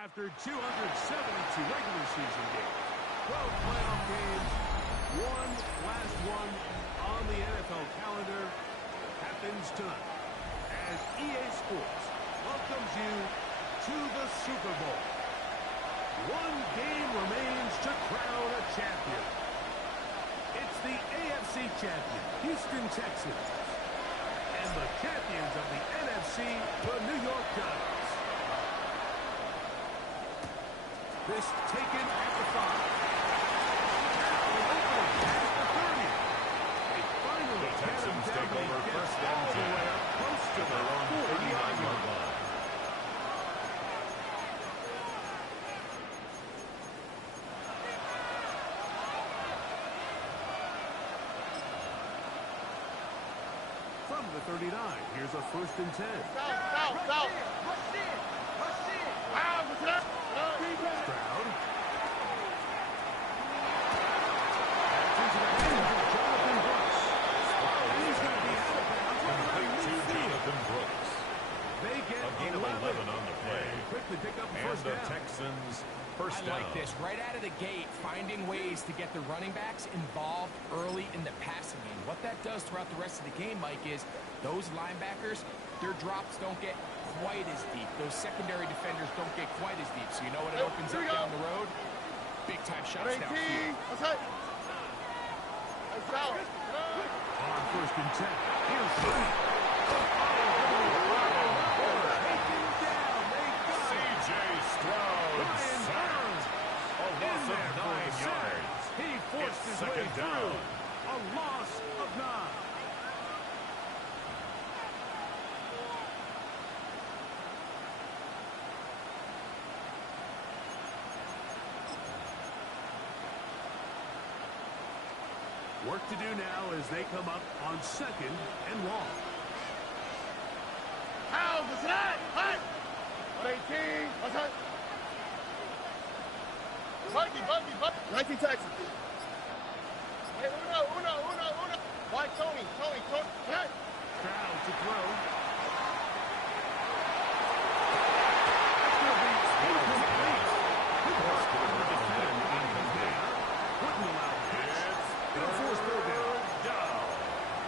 After 272 regular season games, 12 playoff games, one last one on the NFL calendar happens tonight as EA Sports welcomes you to the Super Bowl. One game remains to crown a champion. It's the AFC champion, Houston Texans, and the champions of the NFC, the New York Giants. This taken at the 5. Now open past the 30. They finally the Texans take over first and 10. Close to their own 40-yard line. From the 39, here's a first and 10. Rush in. Wow, Stroud. Into the hands of Jonathan Brooks. He's going to be out of bounds. Complete to Jonathan Brooks. They get A gain of 11 on the play. And quickly pick up the And first the down. Texans first I down. like this. Right out of the gate, finding ways to get the running backs involved early in the passing game. What that does throughout the rest of the game, Mike, is those linebackers, their drops don't get quite as deep. Those secondary defenders don't get quite as deep. So you know what it opens up down the road? Big-time shots downfield. On first and 10. Here's C.J. Stroud sacked. A loss of 9 yards. He forced his way second down. through. A loss of 9. Work to do now as they come up on second and long. How was that? 19 Texans. Hey, uno. Why, Tony. Hey. Stroud to throw.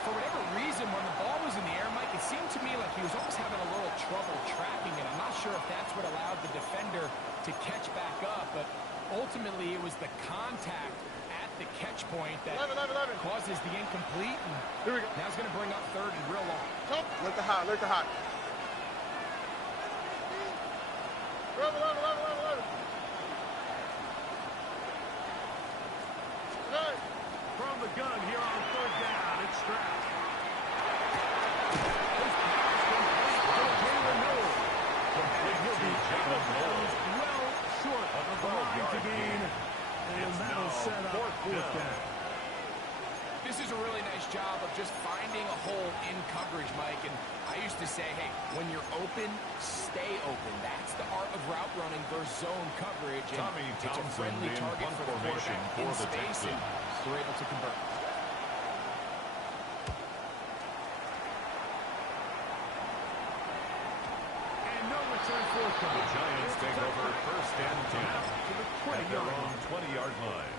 For whatever reason, when the ball was in the air, Mike, it seemed to me like he was almost having a little trouble tracking it. I'm not sure if that's what allowed the defender to catch back up, but ultimately it was the contact at the catch point that 11. causes the incomplete. And Here we go. now it's going to bring up third and real long. Let the hot. 11. From the gun here on third down, it's Stroud. He'll be out of bounds, well short of the line to gain, and that'll set up fourth down. This is a really nice job of just finding a hole in coverage, Mike. And I used to say, hey, when you're open, stay open. That's the art of route running versus zone coverage. And Tommy it's a Townsend friendly in target punt for the formation quarterback for in the space, and Texans. they're able to convert. And no return forthcoming. The Giants take over first and 10 To the at their 20-yard own line. 20-yard line.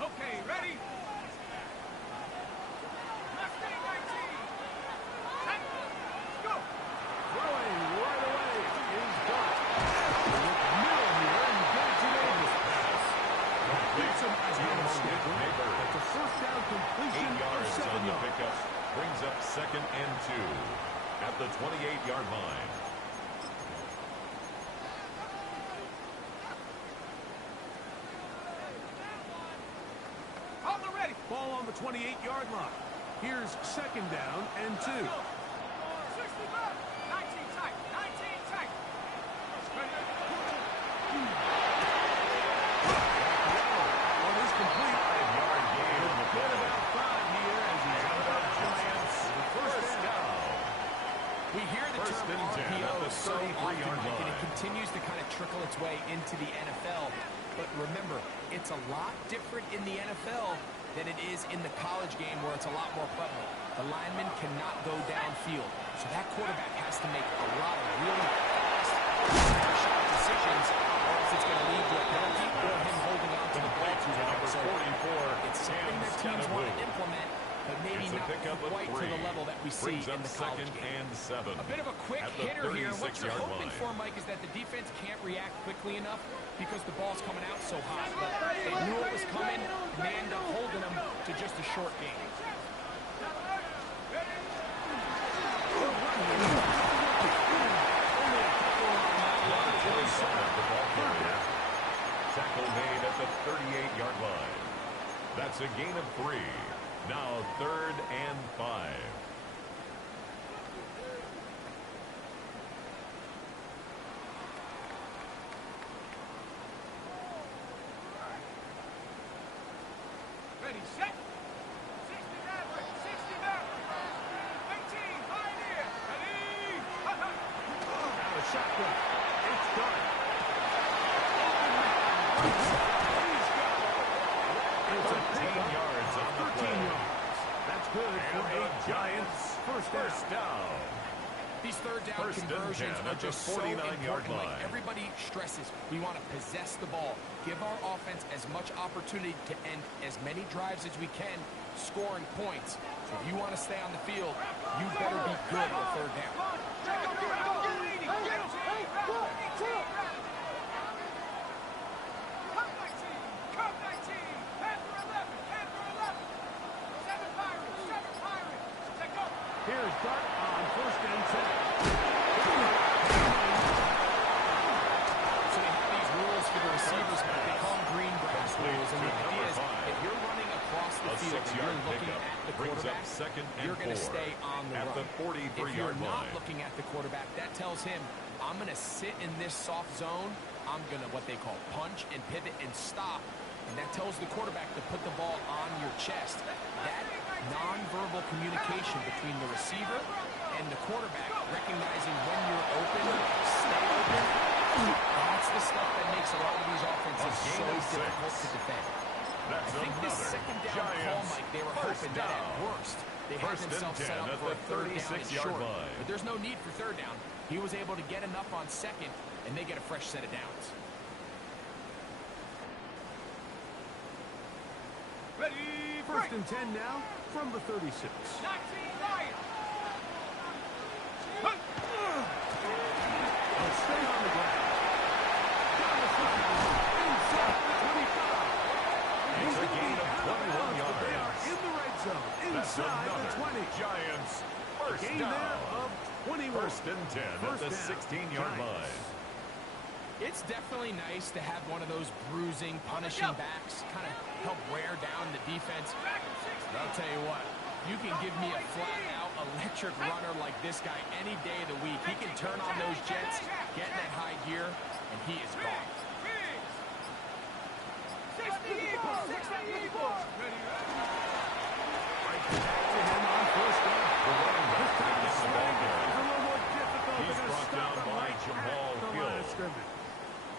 Okay, ready? Throwing right away is Dart. With Mill here and gets it in this pass. Completes him ahead of schedule. It's a first down completion 8 yards of 7 on the yards. pickup. Brings up second and 2 at the 28-yard line. Ball on the 28-yard line. Here's second down and 2. 19 tight. One is complete. 5-yard gain on the Get play. about 5 here as he's out of Giants first down. We hear the First term and 10 RPO at the so often, 33-yard Mike, and it line. continues to kind of trickle its way into the NFL. But remember, it's a lot different in the NFL than it is in the college game where it's a lot more prevalent. The lineman cannot go downfield. So that quarterback has to make a lot of really fast shot decisions, or else it's going to lead to a penalty or him holding on to the ball too long. So it's something that teams want to implement, but maybe not quite to the level that we see in the college game. A bit of a quick hitter here. What you're hoping for, Mike, is that the defense can't react quickly enough because the ball's coming out so hot. But they knew it was coming, and they end up holding them to just a short game. Tackle made at the 38-yard line. That's a gain of 3. Now 3rd and 5. Ready, set. 60 backward, 60 backward. 18, pioneer. Ready. Now the shotgun. It's done. It's a 10 yards on the 13 play. yards. That's good for a Giants first down. These third down First and conversions 10 are at the just so 49-yard important. Like line. everybody stresses, we want to possess the ball, give our offense as much opportunity to end as many drives as we can, scoring points. So if you want to stay on the field, you better be good on third down. Here's Dart on first and 10. So they have these rules for the receivers, but they call them green grass rules. And the idea is, if you're running across the field and you're looking at the quarterback, you're going to stay on the run. If you're not looking at the quarterback, that tells him, I'm going to sit in this soft zone. I'm going to what they call punch and pivot and stop. And that tells the quarterback to put the ball on your chest. That nonverbal communication between the receiver and the quarterback, recognizing when you're open, stay open, that's the stuff that makes a lot of these offenses so difficult to defend. I think this second down call, Mike, they were hoping that at worst they had themselves set up for a third down and short. But there's no need for third down. He was able to get enough on second, and they get a fresh set of downs. Ready, First and 10 now from the 36. 19 Lions. They'll stay on the ground. Down the sideline, inside the 25. It's a gain of 21 yards. They are in the red zone, inside the 20. Giants first Gain down. there of 21. First and 10 at the 16-yard line. It's definitely nice to have one of those bruising, punishing backs kind of help wear down the defense. But I'll tell you what, you can give me a flat-out electric runner like this guy any day of the week. He can turn on those jets, get in that high gear, and he is gone. 60 Eagles, 60 Eagles. Ready, Right back to him on first down. The running back gets the ball It's there. a little more difficult. He's They're gonna brought stop down him by right Jamal at the line of Hill. scrimmage.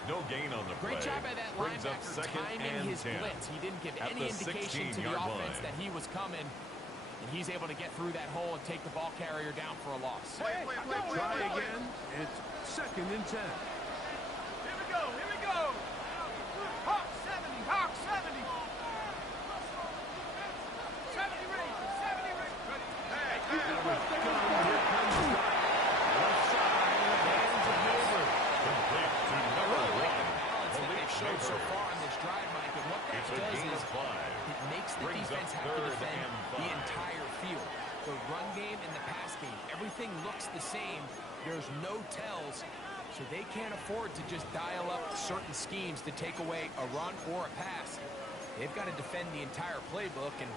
No gain on the play. Great job by that Brings up linebacker second timing and his 10. blitz. He didn't give At any the indication to the 16-yard offense line. that he was coming, and he's able to get through that hole and take the ball carrier down for a loss. Try again. It's second and 10. Here we go, here we go. Hawk 70, Hawk 70. 70 Rangers, 70 Rangers. Ready. Hey, Here comes the left side in the hands of Neighbor. Complete to number Really like one. the balance that they've showed so Neighbor. far on this drive, Mike, and what that It's a does gain is of 5. it makes the Brings up defense have to third defend and the 5. entire field. The run game and the pass game, everything looks the same. There's no tells, so they can't afford to just dial up certain schemes to take away a run or a pass. They've got to defend the entire playbook, and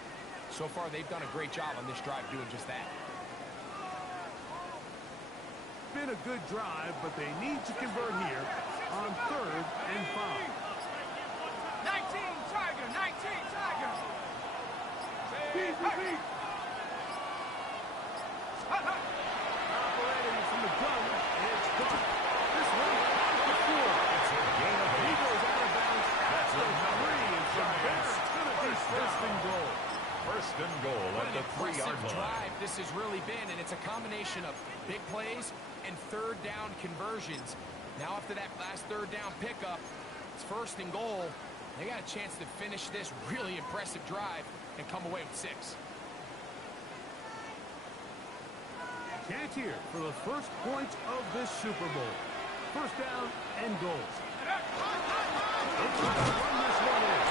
so far they've done a great job on this drive doing just that. Been a good drive, but they need to convert here on third and 5. 19 Tiger, 19 Tiger. Beat, beat. Operating from the gun, and it's done. This one on the floor. It's a has really been, and it's a combination of big plays and third down conversions. Now after that last third down pickup, it's 1st and goal. They got a chance to finish this really impressive drive and come away with 6. Chance here for the first points of this Super Bowl. 1st down and goal. They're trying to run this one in.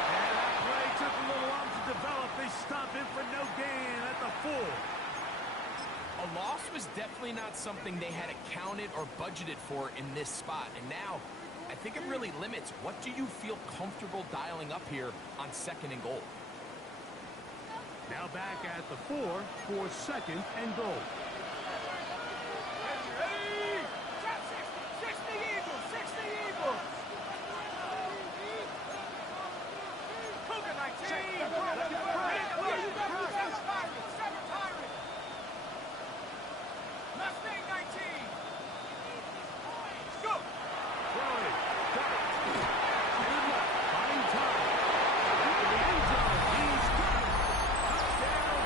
And that play took a little while to develop. They stop him for no gain at the 4. A loss was definitely not something they had accounted or budgeted for in this spot. And now, I think it really limits what do you feel comfortable dialing up here on 2nd and goal. Now back at the 4 for 2nd and goal. Ready? Drop 60 Eagles, 60 Eagles. Cougar 19. Seven Pirates. Mustang 19. Go. Throwing. Got it. Good luck. Fine time. In the end zone. He's got it. Touchdown.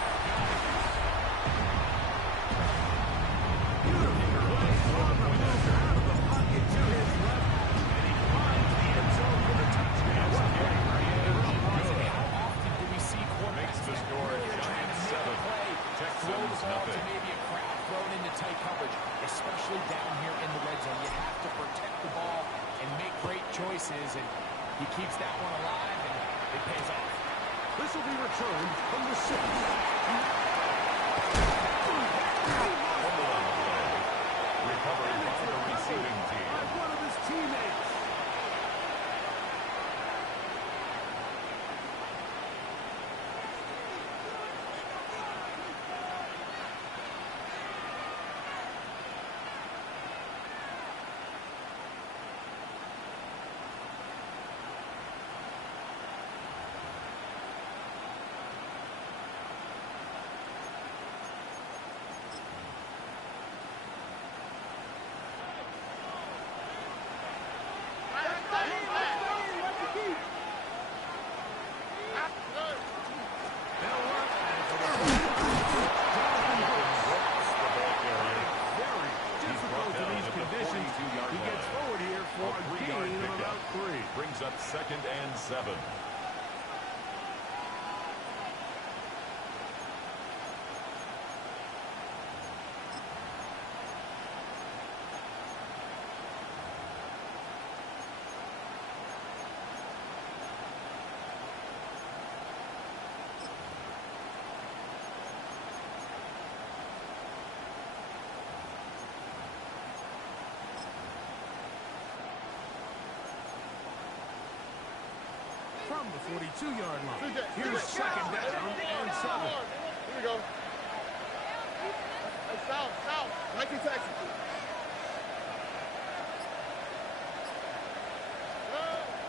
Beautiful play on the move out of the pocket to his left. And he finds the end zone for the touchdown. What a great play. How often do we see quarterbacks Makes the score really trying to make a play, throw the ball to maybe a crowd thrown into tight coverage, especially down here in the red zone? You have to protect the ball and make great choices, and he keeps that one alive, and it pays off. This will be returned from the 6. Recovery by the receiving team. By one of his teammates. Brings up 2nd and 7. From the 42-yard line. Here's 2nd down and 7. Here we go. Hey, south. 19 Texas.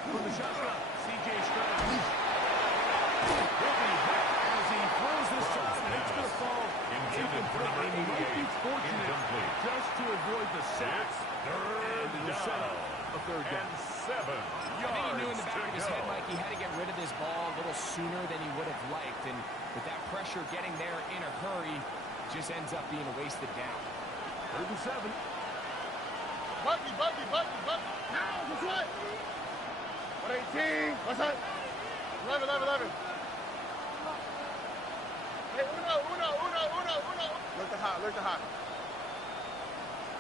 From the shotgun, C.J. Stroud. He'll be hit as he throws this time, and it's going to fall incomplete. He might be fortunate just to avoid the sack. And it'll set up a 3rd down. 7 I think he knew in the back of his head, Mike, he had to get rid of this ball a little sooner than he would have liked. And with that pressure getting there in a hurry, just ends up being a wasted down. 3rd and 7. Buggy. Now, this way. 118. What's that? 11. Hey, uno. Look the hot.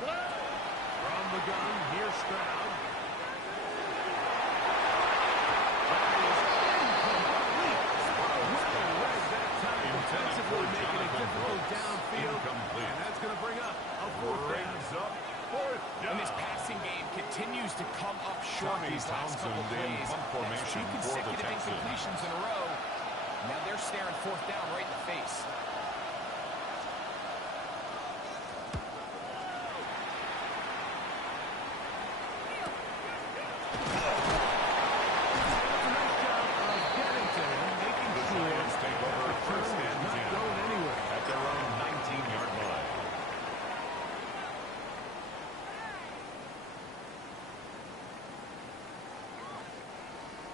From the gun, here's Stroud. Defensively making it difficult downfield, and that's going to bring up a 4th down. And this passing game continues to come up short these last couple plays. That's 2 consecutive incompletions in a row. Now they're staring 4th down right in the face.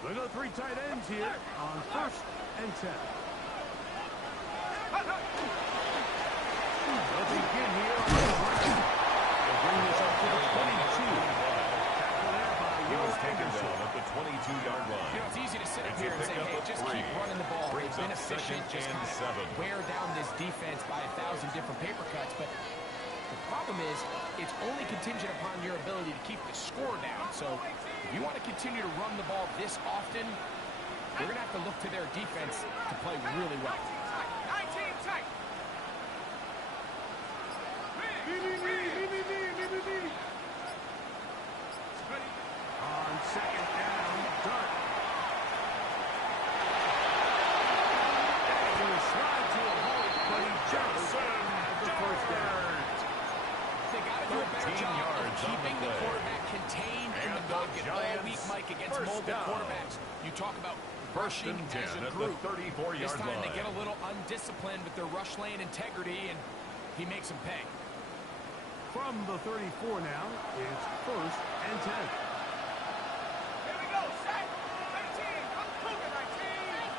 They got 3 tight ends here on 1st and 10. They'll begin here on the right. They'll bring this up to the 22. Tackle there by He was taken Anderson. down at the 22-yard line. You know, it's easy to sit up It's a here and say, pickup hey, of just 3. keep running the ball. Brings They've been up efficient, second just and kind 7. of wear down this defense by 1,000 different paper cuts. But the problem is, it's only contingent upon your ability to keep the score down. So if you want to continue to run the ball this often, they're going to have to look to their defense to play really well. 19 tight. On second down, Dart. He will slide to a halt, but he just has the first down. They got to do a better 13 job of yards on keeping the the play. quarterback contained in And the the pocket all Giants week, Mike, against first mobile down. quarterbacks. You talk about rushing and 10 as a at the group. 34-yard This time they line. get a little undisciplined with their rush lane integrity, and he makes them pay. From the 34 now, it's first and 10. Here we go. Set. 19. I'm Cougar 19.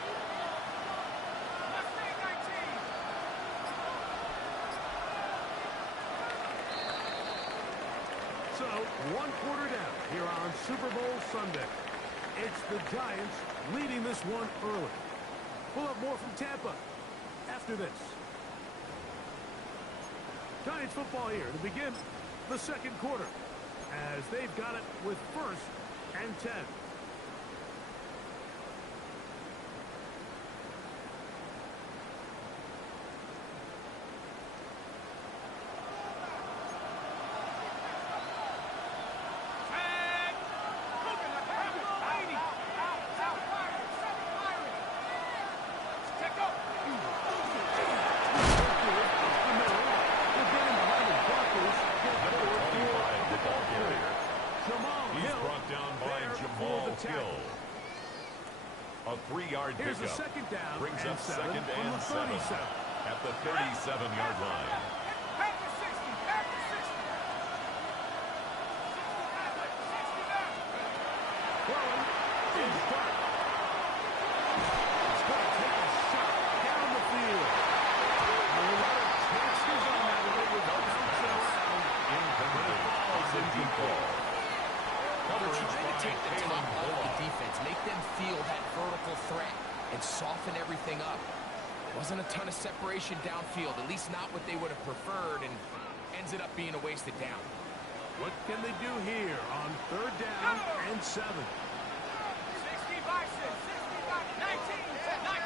Mustang 19. So, 1 quarter down here on Super Bowl Sunday. It's the Giants leading this one early. We'll have more from Tampa after this. Giants football here to begin the second quarter as they've got it with first and 10. Set. Cougar 90. South Byron. South Byron. Check up. He's brought down by Jamal Hill. A 3-yard Here's a pickup. second down Brings and up 7 second from and the 7 37. at the 37-yard line. Back to 60. Back to 60. 60 back. Throwing is Dart. He's going to take a shot down the field. A lot of chances on that one. It was bouncing around. Incomplete. It's a deep ball. They're Coverage trying to by take the top Kalen off Bullock. the defense, make them feel that vertical threat, and soften everything up. Wasn't a ton of separation downfield, at least not what they would have preferred, and ended up being a wasted down. What can they do here on third down and 7? 60 by 6. 60 by 19. 19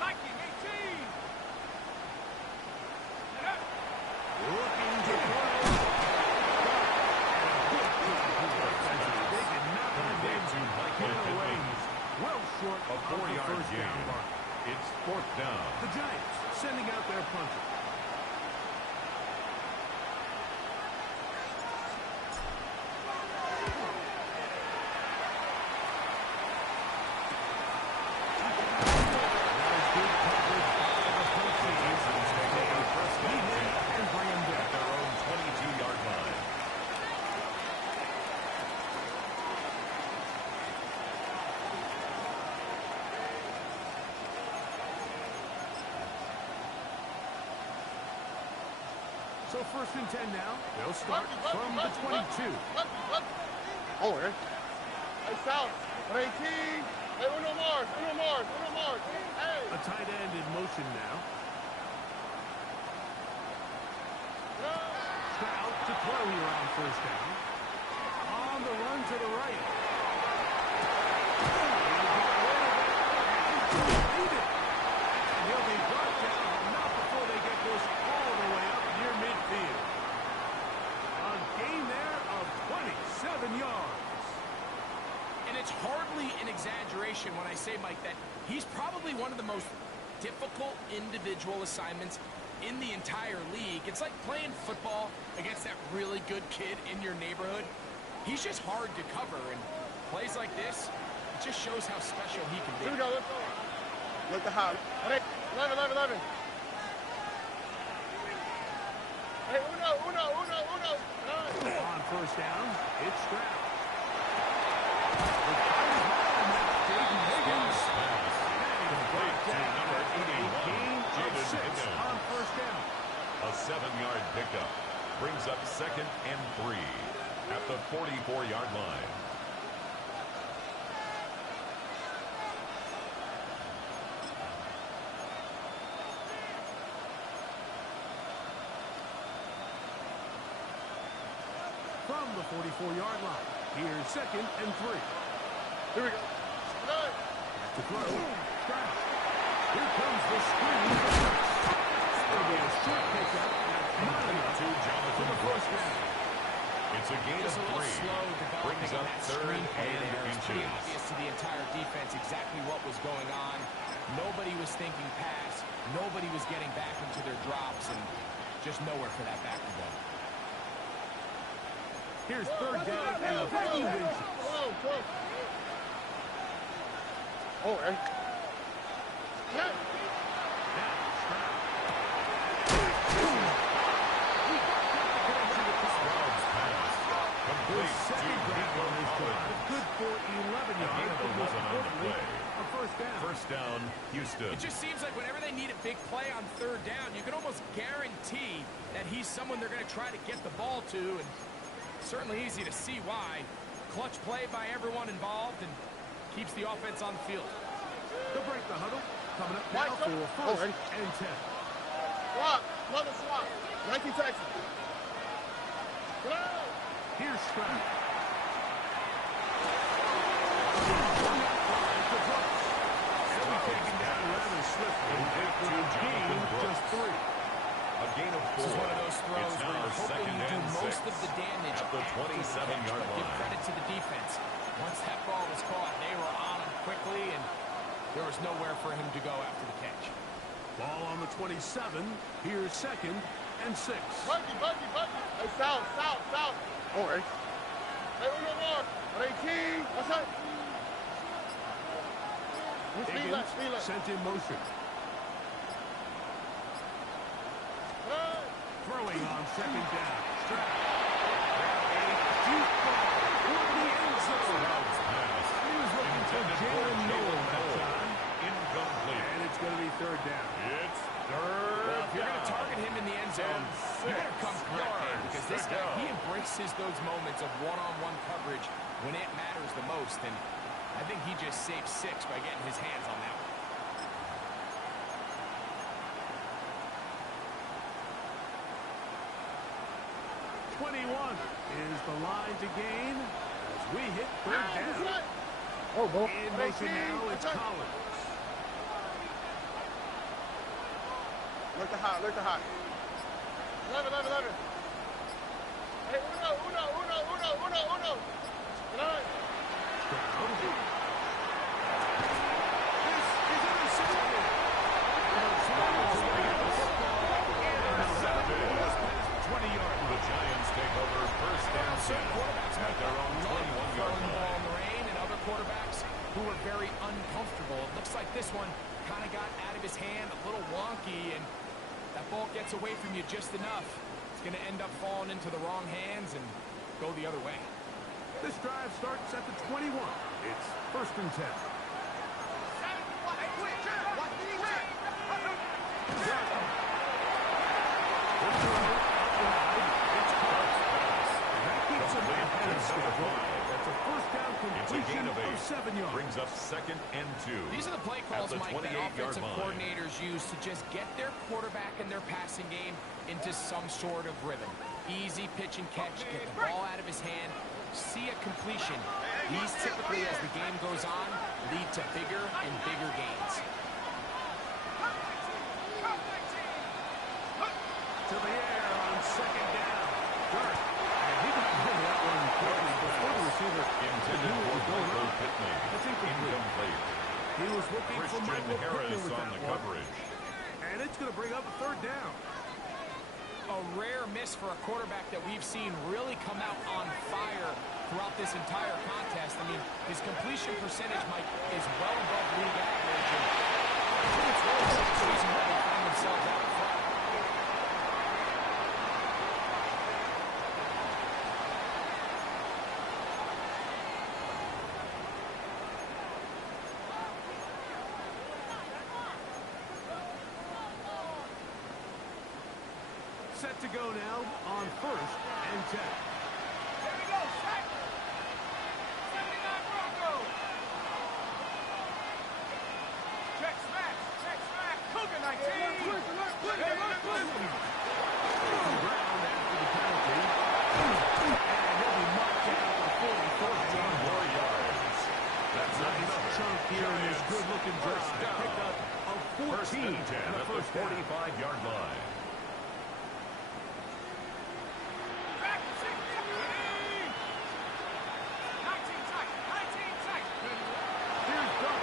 by 18. Looking to throw. They did not have him get away. Well short A of the 4-yard first down gain. mark. It's fourth down. The Giants sending out their punter. At their own 22-yard line. So first and 10 now. They'll start from the 22. Oh, eh? Hey, South. 18. Hey, uno Mars. Uno Mars. Uno Mars. Hey. A tight end in motion now. Stroud to throw here on first down. On the run to the right. And he'll be brought down, not before they get this all the way up near midfield. A gain there of 27 yards. And it's hardly an exaggeration when I say, Mike, that he's probably one of the most difficult individual assignments in the entire league. It's like playing football against that really good kid in your neighborhood. He's just hard to cover, and plays like this, it just shows how special he can Here we be. go. Let's go. Look the hot. 11. Hey, uno. On first down, it's Stroud. The time is now, and that's Jaden Higgins. Complete to number 81, Gain of Jaden 6. 44-yard line. From the 44-yard line, here's 2nd and 3. Here we go. To throw. Strap. Here comes the screen. It'll be a short pickup. Not enough To Jonathan for the first down. It's a gain Just a of little 3. slow developing Brings in up that 3rd screenplay and there. It's pretty inches. obvious to the entire defense exactly what was going on. Nobody was thinking pass. Nobody was getting back into their drops, and just nowhere for that back to go. Here's 3rd down and a few inches. Oh, right. Yeah. His second down on his drive. Good for 11 yards. But most importantly, a first down. First down, Houston. It just seems like whenever they need a big play on 3rd down, you can almost guarantee that he's someone they're going to try to get the ball to, and certainly easy to see why. Clutch play by everyone involved and keeps the offense on the field. To break the huddle, coming up now for 1st and 10. Swap. Another swap. 19 Texas. Here's Stroud. He'll be taken down rather swiftly after a gain of just 3. A gain of 4. This is one of those throws It's where now you're hoping 2nd you do and 6. most of the damage At the after 27-yard catch, but give line. credit to the defense. Once that ball was caught, they were on him quickly, and there was nowhere for him to go after the catch. Ball on the 27. Here's 2nd and 6. Buggy. Hey, south. All right. Hey, uno more. 18. What's that? Speed left. Sent in motion. Hey. Throwing on 2nd down. Stroud. Deep ball for the end zone. He was looking for Jalen Noel that time. Incomplete. And it's going to be 3rd down. It's 3rd Well, if you're going to down. target him in the end zone, you better come correct, man, because this guy, he embraces those moments of one-on-one coverage when it matters the most, and I think he just saved 6 by getting his hands on that one. 21 is the line to gain as we hit 3rd down. Oh, ball. In motion now, it's Collins. Look the hot. 11. Hey, uno. Nine. This is intercepted. Past 20 yards. The Giants take over 1st and 10 at their own 21-yard Throwing the ball line. in the rain, and other quarterbacks who were very uncomfortable. It looks like this one kind of got out of his hand, a little wonky, and that ball gets away from you just enough. It's going to end up falling into the wrong hands and go the other way. This drive starts at the 21. It's 1st and 10. That keeps him ahead of schedule. That's a 1st down It's a completion gain of 8. of 7 yards. Brings up 2nd and 2. These are the play calls, At the Mike, that 28-yard offensive line. coordinators use to just get their quarterback and their passing game into some sort of rhythm. Easy pitch and catch, get the ball out of his hand, see a completion. These typically, as the game goes on, lead to bigger and bigger gains. To the air on 2nd down. Dirk. And he got rid of that one quickly before the receiver Intended knew for what was going Michael on. Pittman. That's incomplete. Incomplete. He was looking for Christian Michael Pittman Harris with on that the one. coverage. And it's going to bring up a 3rd down. A rare miss for a quarterback that we've seen really come out on fire throughout this entire contest. I mean, his completion percentage, Mike, is well above league average. And I think it's really the reason why they find themselves out in front. Set to go now on 1st and 10. Here we go, First and 10 at the 45-yard line. Back to 16. 19 tight. 19 tight. Here's Doug.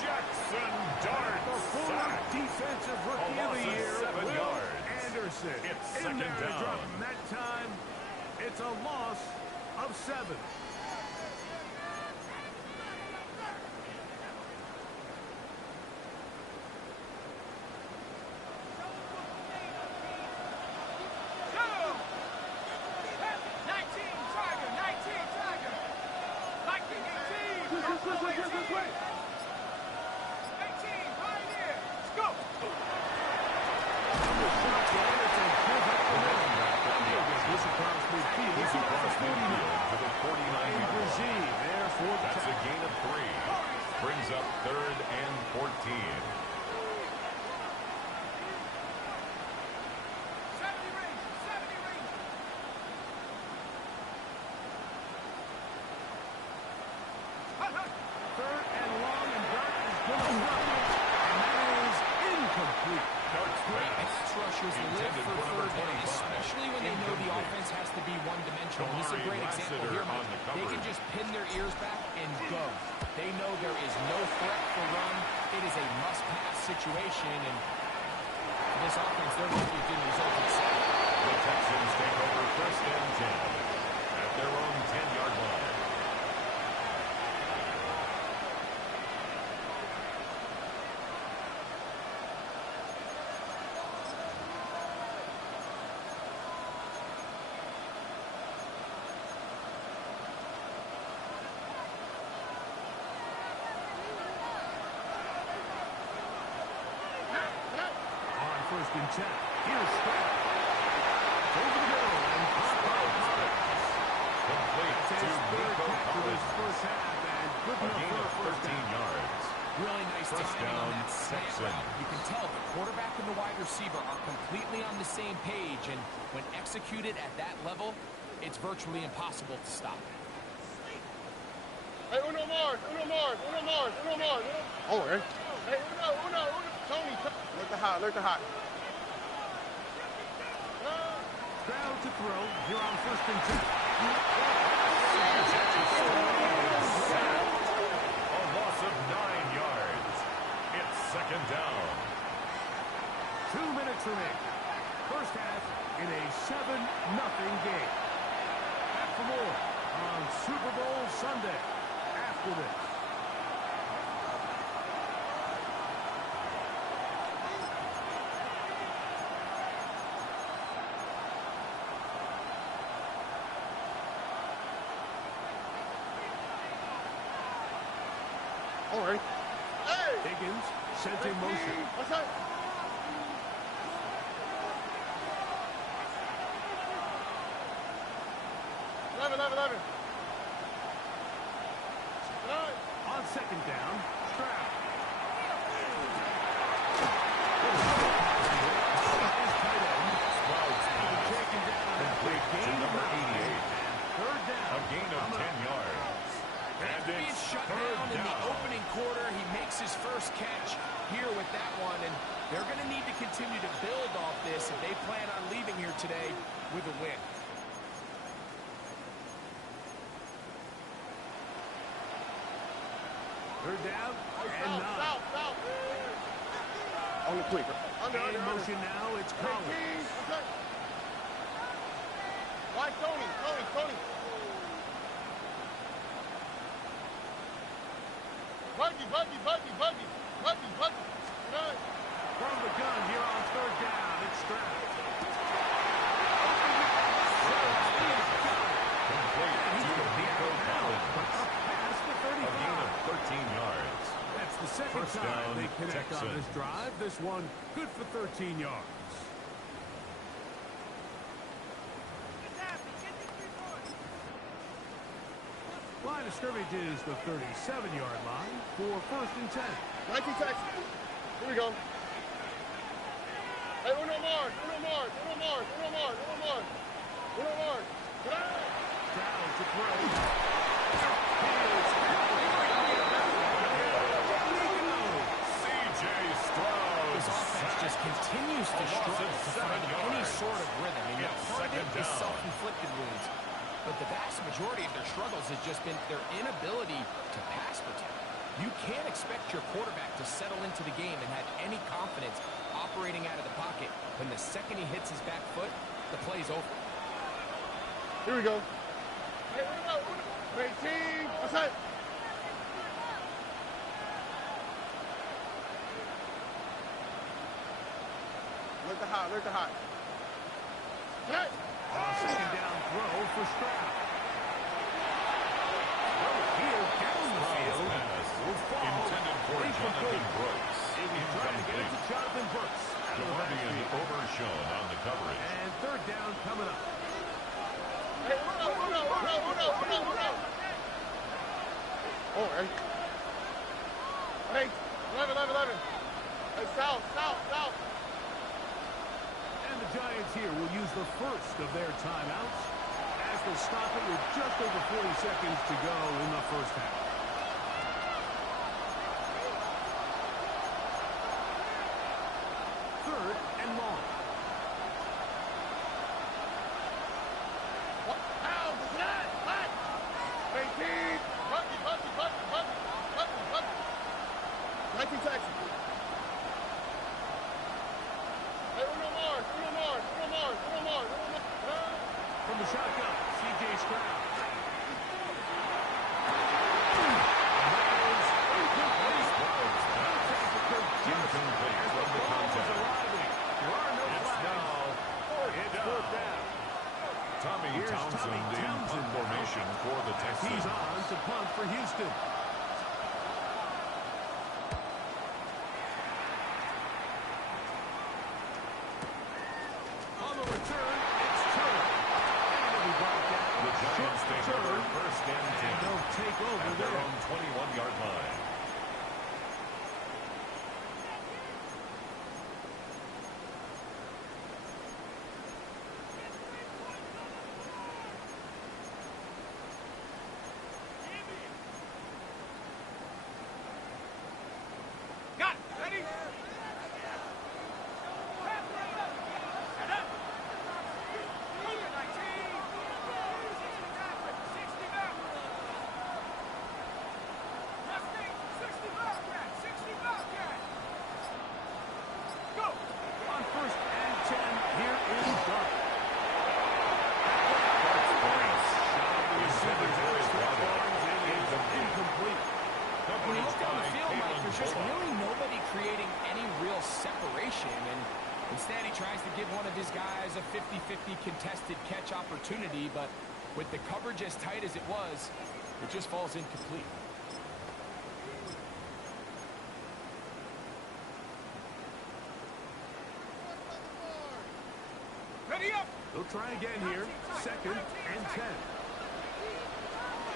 Jackson Dart. The former defensive rookie of the year, 7 Will yards. Anderson. It's in second there to down. drop him that time. It's a loss of 7. Go. 19 Tiger. 19 Tiger. Viking 18. Purple 18. 18 Pioneer. Let's go. This across midfield. He's across midfield to the 49-yard line. There for the That's a tackle. gain of 3. Brings up 3rd and 14. 70 Rangers. 70 Rangers. Hut, hut. 3rd and long, and Dart is going to run it. And that is incomplete. Dart's Great pass. pass rushers live Intended for for number 3rd down, 25. especially when they know the Incomplete. offense has to be one-dimensional. This is a great Kamari example Lassiter here, Mike. on the They can coverage. just pin their ears back and go. They know there is no threat for run. It is a must-pass situation, and for this offense, their victory didn't result in a sack. The Texans take over 1st and 10 at their own 10-yard line. On 1st and 10. Here's Stroud. Over the middle and caught by Collins. Complete That's to his 3rd Nico catch of this Collins. 1st half, and good A enough gain for of a 1st 13 down. yards. Really nice First timing on down, that slant Texans. route. You can tell the quarterback and the wide receiver are completely on the same page, and when executed at that level, it's virtually impossible to stop. Hey, uno Mars. Uno Mars. Uno Mars. Uno Mars. Oh, eh? Hey, uno. Tony. Let the hot. Let the hot. Stroud to throw. Here on 1st and 10. A loss of 9 yards. It's 2nd down. 2 minutes remaining. First half in a 7-0 game. Back for more on Super Bowl Sunday after this. All right. Hey! Higgins sent in motion. What's that? Eleven. On 2nd down, Stroud. Stroud's pass. Taken down. Complete to number 88. 3rd down. A gain of 10 yards. And After being it's shut 3rd down in the down. opening quarter, he makes his first catch here with that one, and they're going to need to continue to build off this if they plan on leaving here today with a win. Third down and 9. South. On the quick. In motion now, it's Collins. Why Tony? Buggy. From the gun here on 3rd down, it's Stroud. Complete to Nico Collins. Past the A gain 35. of 13 yards. That's the second First time down, they connect on this Texans. drive. This one good for 13 yards. Line of scrimmage is the 37-yard line for 1st and 10. 19 Texas. Here we go. Hey, uno Mars. Stroud to throw. This offense just continues to struggle to find any sort of rhythm. And part of it is self-inflicted wounds. But the vast majority of their struggles has just been their inability to pass protect. You can't expect your quarterback to settle into the game and have any confidence operating out of the pocket when the second he hits his back foot, the play's over. Here we go. Hey, here we go. 18. That's it. Look the hot. Hey. Second down throw for Stroud. Here down the field. Will fall. Intended for Jonathan Brooks. He was trying to get it to Jonathan Brooks. Guardian overshown on the coverage. And third down coming up. Hey, oh, hey. Hey, 11. Hey, south. And the Giants here will use the first of their timeouts as they stop it with just over 40 seconds to go in the first half. Third and long. What? How was that? What? 18. Button. 19 seconds. Hey, Uno Mars. From the shotgun, C.J. Stroud. Tommy Townsend in punt formation for the Texans. He's on to punt for Houston. On the return, it's Turner. And it'll be brought down. The Giants take over first and 10. And they'll take over at their own 21-yard line. Got it. Ready? On first and 10, here is Dark. Incomplete. When you look down the field, Mike, there's just really nobody creating any real separation. And instead, he tries to give one of his guys a 50-50 contested catch opportunity. But with the coverage as tight as it was, it just falls incomplete. Ready up. They'll try again here. Second and 10.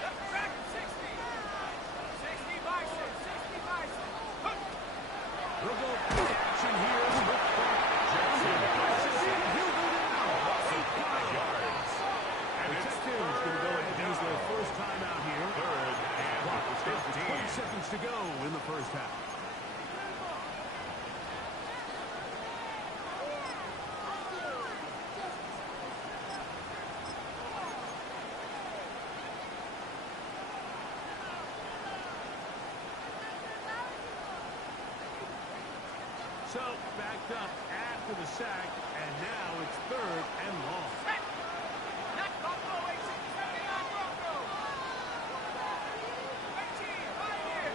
Left track, 60. 60 bison. Hook. They'll go play action here. He'll go down. 8 yards. And the Texans going to go ahead and use their first time out here. Third Clock will start with 20 and 15. seconds to go in the first half. So, backed up after the sack, and now it's third and long. Not Buffalo, 1879 Bronco. 18, right here.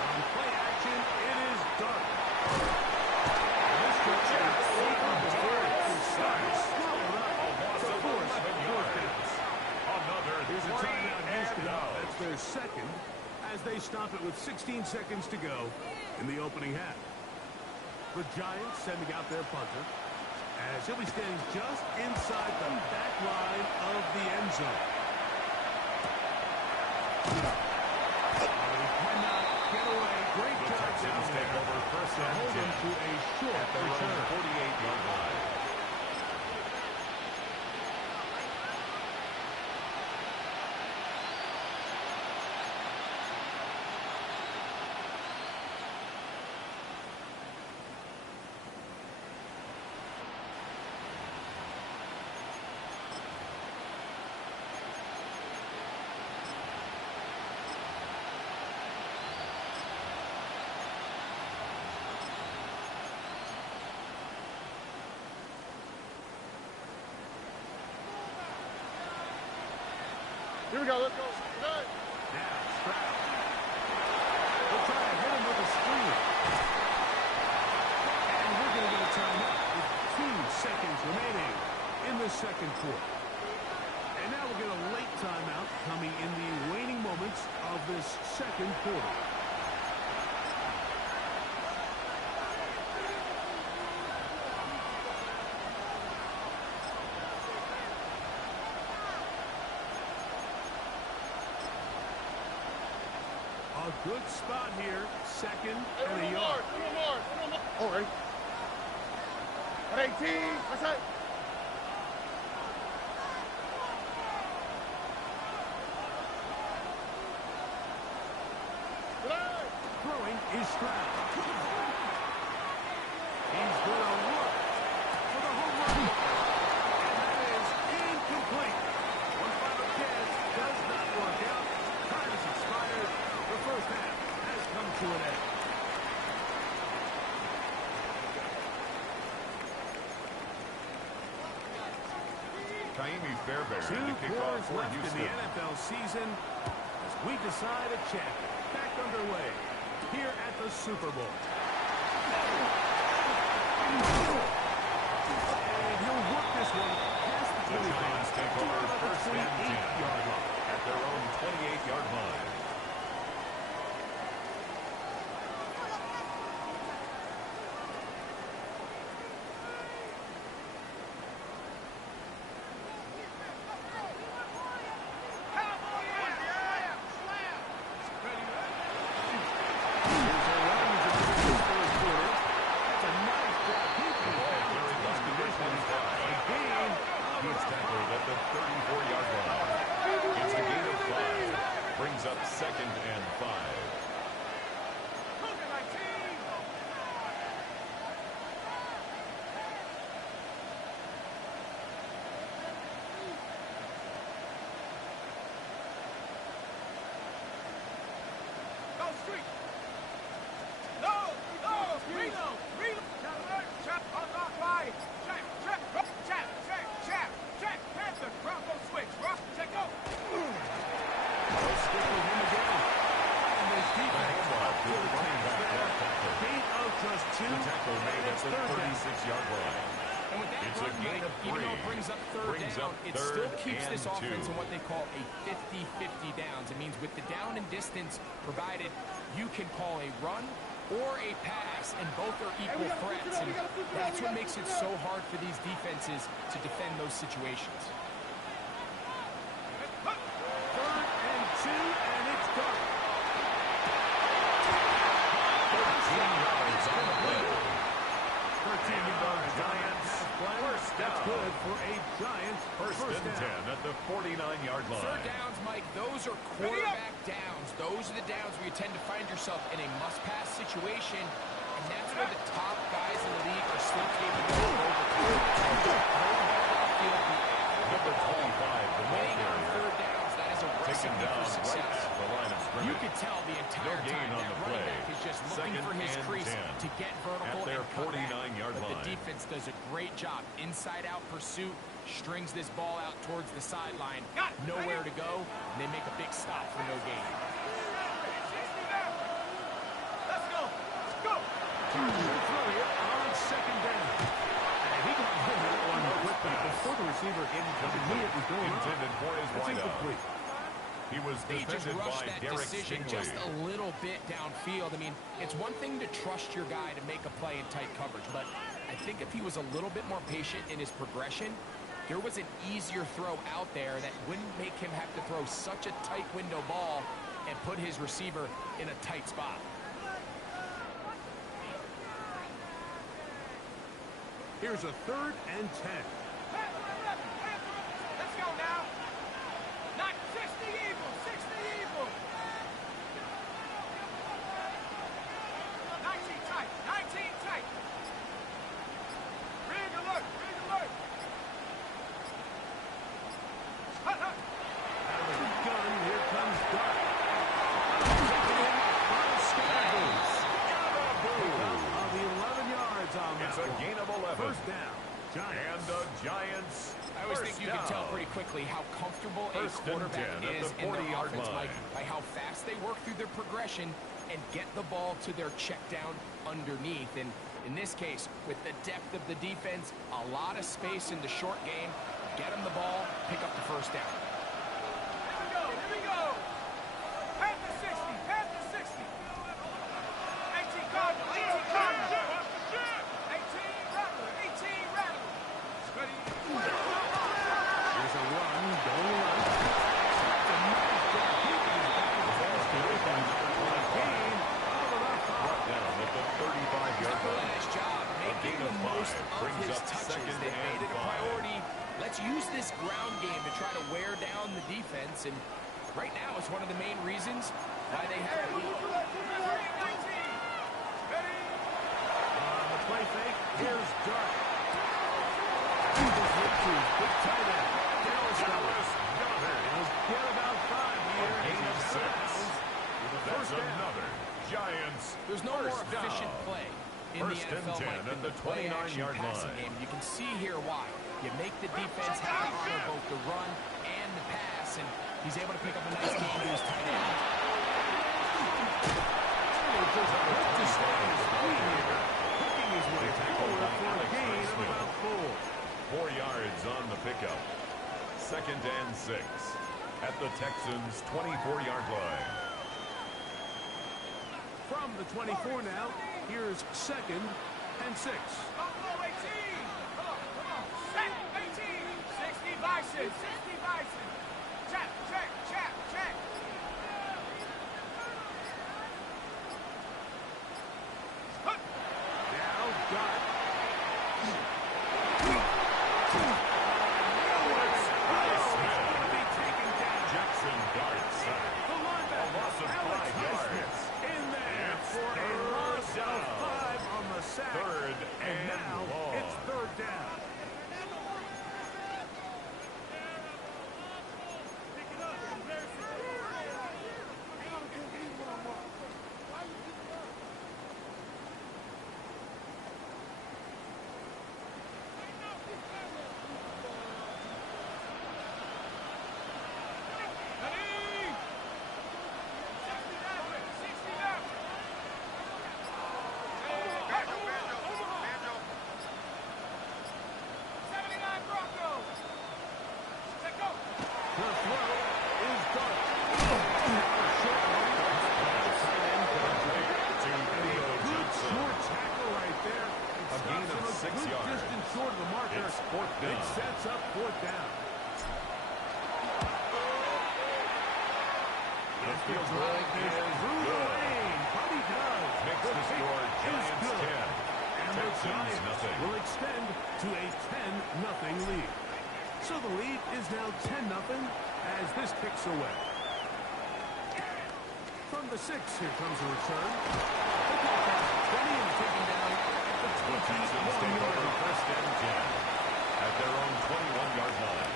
On play action, it is Dark. This coach is over the third. Swallowed up. So fourth downs. Here's a timeout, Houston. That's their second, as they stop it with 16 seconds to go in the opening half. The Giants sending out their punter, as he'll be standing just inside the back line of the end zone. He cannot get away. Great The job down Texans take there over first to and hold him 10 to a short at their own return. 48-yard line. Here we go. Let's go. Good. Now, Stroud. They'll try to hit him with a screen. And we're going to get a timeout with 2 seconds remaining in the second quarter. And now we'll get a late timeout coming in the waning moments of this second quarter. A good spot here, second and a yard. Oh, ready? At 18, that's it. Throwing is Stroud. He's going to look for the home run. And that is incomplete. One final catch does not work out. Time has expired. The first half has come to an end. Kaimi Fairbairn 2 to kick off quarters for left in Houston. the NFL season as we decide a champion. Back underway here at the Super Bowl. And he'll work this one past the The Giants take over first and 10 28-yard line. at their own 28-yard line. He's tackled at the 34-yard line. It's a gain of 5. Brings up second and 5. Go street. No, reload. Check, unlock wide. Check. Panther, Bronco switch. Rock, check, go. They'll stick with him again. And this defense really takes there. Gain of just 2. The tackle made And at it's the third down. 36-yard line. And with that It's a run, gain Mike, of even though 3. it brings up third Brings down, up it still third keeps this and offense 2. in what they call a 50-50 downs. It means with the down and distance provided, you can call a run or a pass, and both are equal threats. And that's what makes it so hard for these defenses to defend those situations. Third and 2, and it's done. 13 yards on the play. 13 yards. Giants. First That's down. good for a Giants First and down. 10 at the 49-yard line. Third downs, Mike, those are quarterback downs. Those are the downs where you tend to find yourself in a must-pass situation, and that's where the top guys in the league are still capable of Number 25, the ball winning on carrier. third downs. That is a Taken recipe for down right success. at the line of scrimmage. You could tell the entire No gain time on that the running play. back is just looking Second for his and crease 10 to get vertical at their and cut back. 49-yard But line. the defense does a great job. Inside-out pursuit, strings this ball out towards the sideline. Nowhere to go, and they make a big stop for no gain. Let's go. He'll throw it on second down. And he got hit with that one quickly before the receiver knew it was going on. Intended for his It's wideout. incomplete. He was They just defended rushed by that Derek decision Stingley. just a little bit downfield. I mean, it's one thing to trust your guy to make a play in tight coverage, but I think if he was a little bit more patient in his progression, there was an easier throw out there that wouldn't make him have to throw such a tight window ball and put his receiver in a tight spot. Here's a third and 10. Let's go now. Not 60 evil. 19 tight. Rig alert. Hut. Out of the gun, here comes Dart. Taken in by Scarborough. Of the 11 yards on that It's a one. gain of 11. First down. Giants. And the Giants I always think First you can tell down. pretty quickly how comfortable a First and quarterback 10 at is the in their 40-yard offense, line. Mike, by how fast they work through their progression and get the ball to their check down underneath. And in this case, with the depth of the defense, a lot of space in the short game, get them the ball, pick up the first down. Here we go, here we go. Pass the 60, pass the 60. 18 Cardinal, 18 Cardinal. 18 Rattler, 18 Rattler. Steady. Here's a run, going right. The nice job keeping his back as fast as he can. Gain of about 5. Brought down at the 35-yard Really line. nice job making gain the of most 5 of brings his up touches. second They made and it a 5. priority. Let's use this ground game to try to wear down the defense. And right now, it's one of the main reasons why they have the lead. 19. Steady. On the play fake, here's Dark. He just hit two. Big tight end. Dallas Goddard. He'll get about 5 here. Gain of He's 6. out of bounds with a That's first down. another Giants There's no more first down. efficient play in First the and NFL 10 like at than the the play-action 29-yard passing line. game. You can see here why. You make the defense have to honor both the run and the pass, and he's able to pick up a nice game to his tight end. Just quick to stay his feet here. Picking his way forward for a gain of about 4. 4 yards on the pickup. Second and 6 at the Texans' 24-yard line. From the 24 now, here's second and 6. Go, 18. Come on. Set, 18. 60 Bison, 60 Bison. Check, check, check, check. Now got Jackson Darts. the linebacker. A loss of Alex 5 yards. Highsmith in there It's for a third loss of down. 5 on the sack. Third And and now long. it's third down. Ready? 60 Maverick, 60 Maverick. Banjo. 79 Broncos. Let go. The throw is done. Good short tackle right there. It A gain stops of him 6 good yards. distance short of the marker. It's fourth It down. sets up fourth down. The field Drive goal is is through the good. lane, but he does. Makes The the kick score is Giants good. 10. And the Texans Giants nothing. will extend to a 10-0 lead. So the lead is now 10-0 as this kicks away. From the 6, here comes a return. The kick past 20 and taken down at the The Texans take 21-yard over line. first and 10 at their own 21-yard line.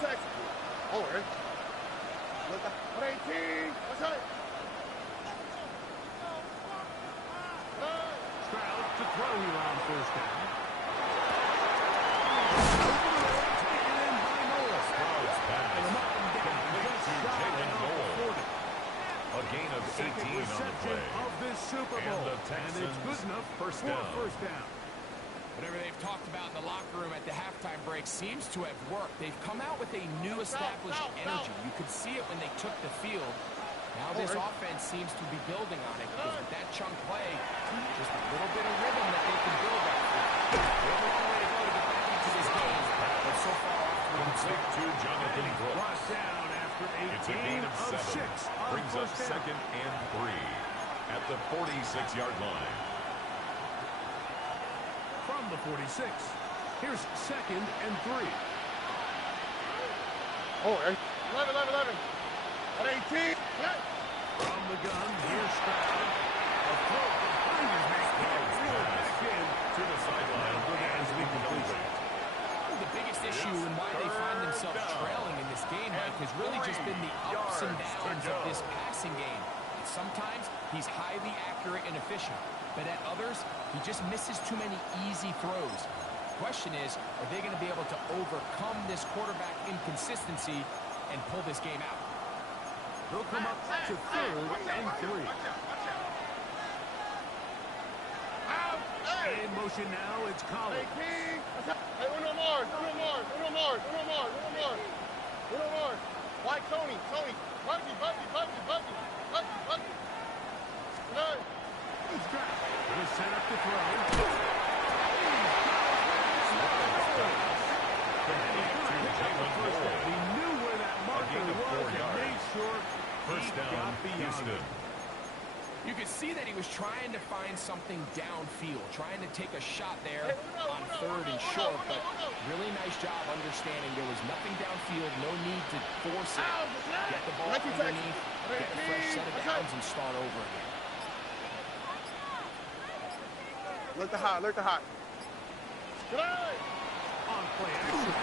Texas. Over. Look up. 18. What's up? Stroud to throw here on first down. Taken in by Noel. Stroud's pass. And him up and down. Complete Just to shy Jalen of the Noel. 40. A gain of 18 Second on the reception play. of this Super And Bowl. the And it's Texans good enough first for a down. first down. Whatever they've talked about in the locker room at the halftime break seems to have worked. They've come out with a new established energy. You could see it when they took the field. Now this offense seems to be building on it because with that chunk play, just a little bit of rhythm that they can build off of. They have a long way to go to get back into this game, but so far off to a good Complete start. to Jonathan Brooks. Brought down after It's a gain of 7. 6 on Brings up first down. second and 3 at the 46-yard line. From the 46, here's second and 3. Over. 11. At 18. Yeah. From the gun, here's Stroud. A throw behind his back. Can't reel it back in. To the sideline Good as we complete it. The biggest issue has been the ups and downs of this passing game. And sometimes he's highly accurate and efficient, but at others, he just misses too many easy throws. The question is, are they going to be able to overcome this quarterback inconsistency and pull this game out? They'll come up to 3rd and 3. In motion now, it's Collins. Hey, Uno Mars. Why Tony? Buggy. Good. He's trapped. Gonna set up the throw. He knew where that marker was and made sure he got beyond it. You could see that he was trying to find something downfield, trying to take a shot there on 3rd and short, but really nice job understanding there was nothing downfield, no need to force it. Get the ball underneath, get a fresh set of downs, and start over again. Alert the hot. Good. On play action.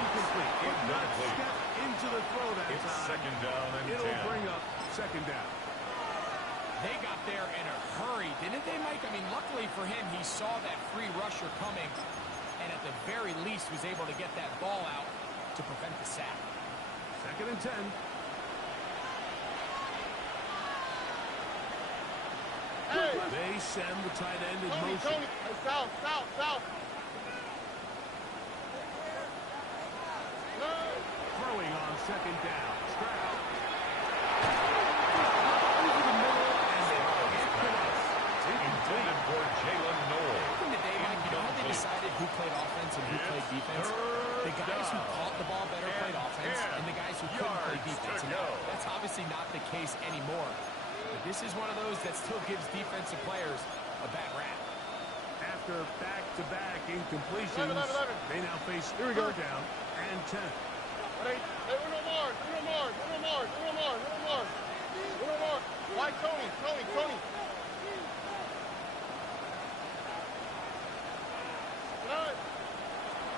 Incomplete. Did not step into the throw that It's time. 2nd down and 10. It'll bring up 2nd down. They got there in a hurry, didn't they, Mike? I mean, luckily for him, he saw that free rusher coming, and at the very least was able to get that ball out to prevent the sack. 2nd and 10. Hey. They send the tight end in motion. Tony. Hey, south. Throwing on 2nd down. Stroud. Over the middle and Intended for Jalen Noel. Back in the day, Mike, you know how they decided who played offense and who played defense? The guys who caught the ball better played offense, and the guys who couldn't play defense. And that's obviously not the case anymore. But this is one of those that still gives defensive players a bad rap. after back-to-back incompletions, 11. they now face 3rd down and 10. Hey, Uno Mars. Why Tony? Good.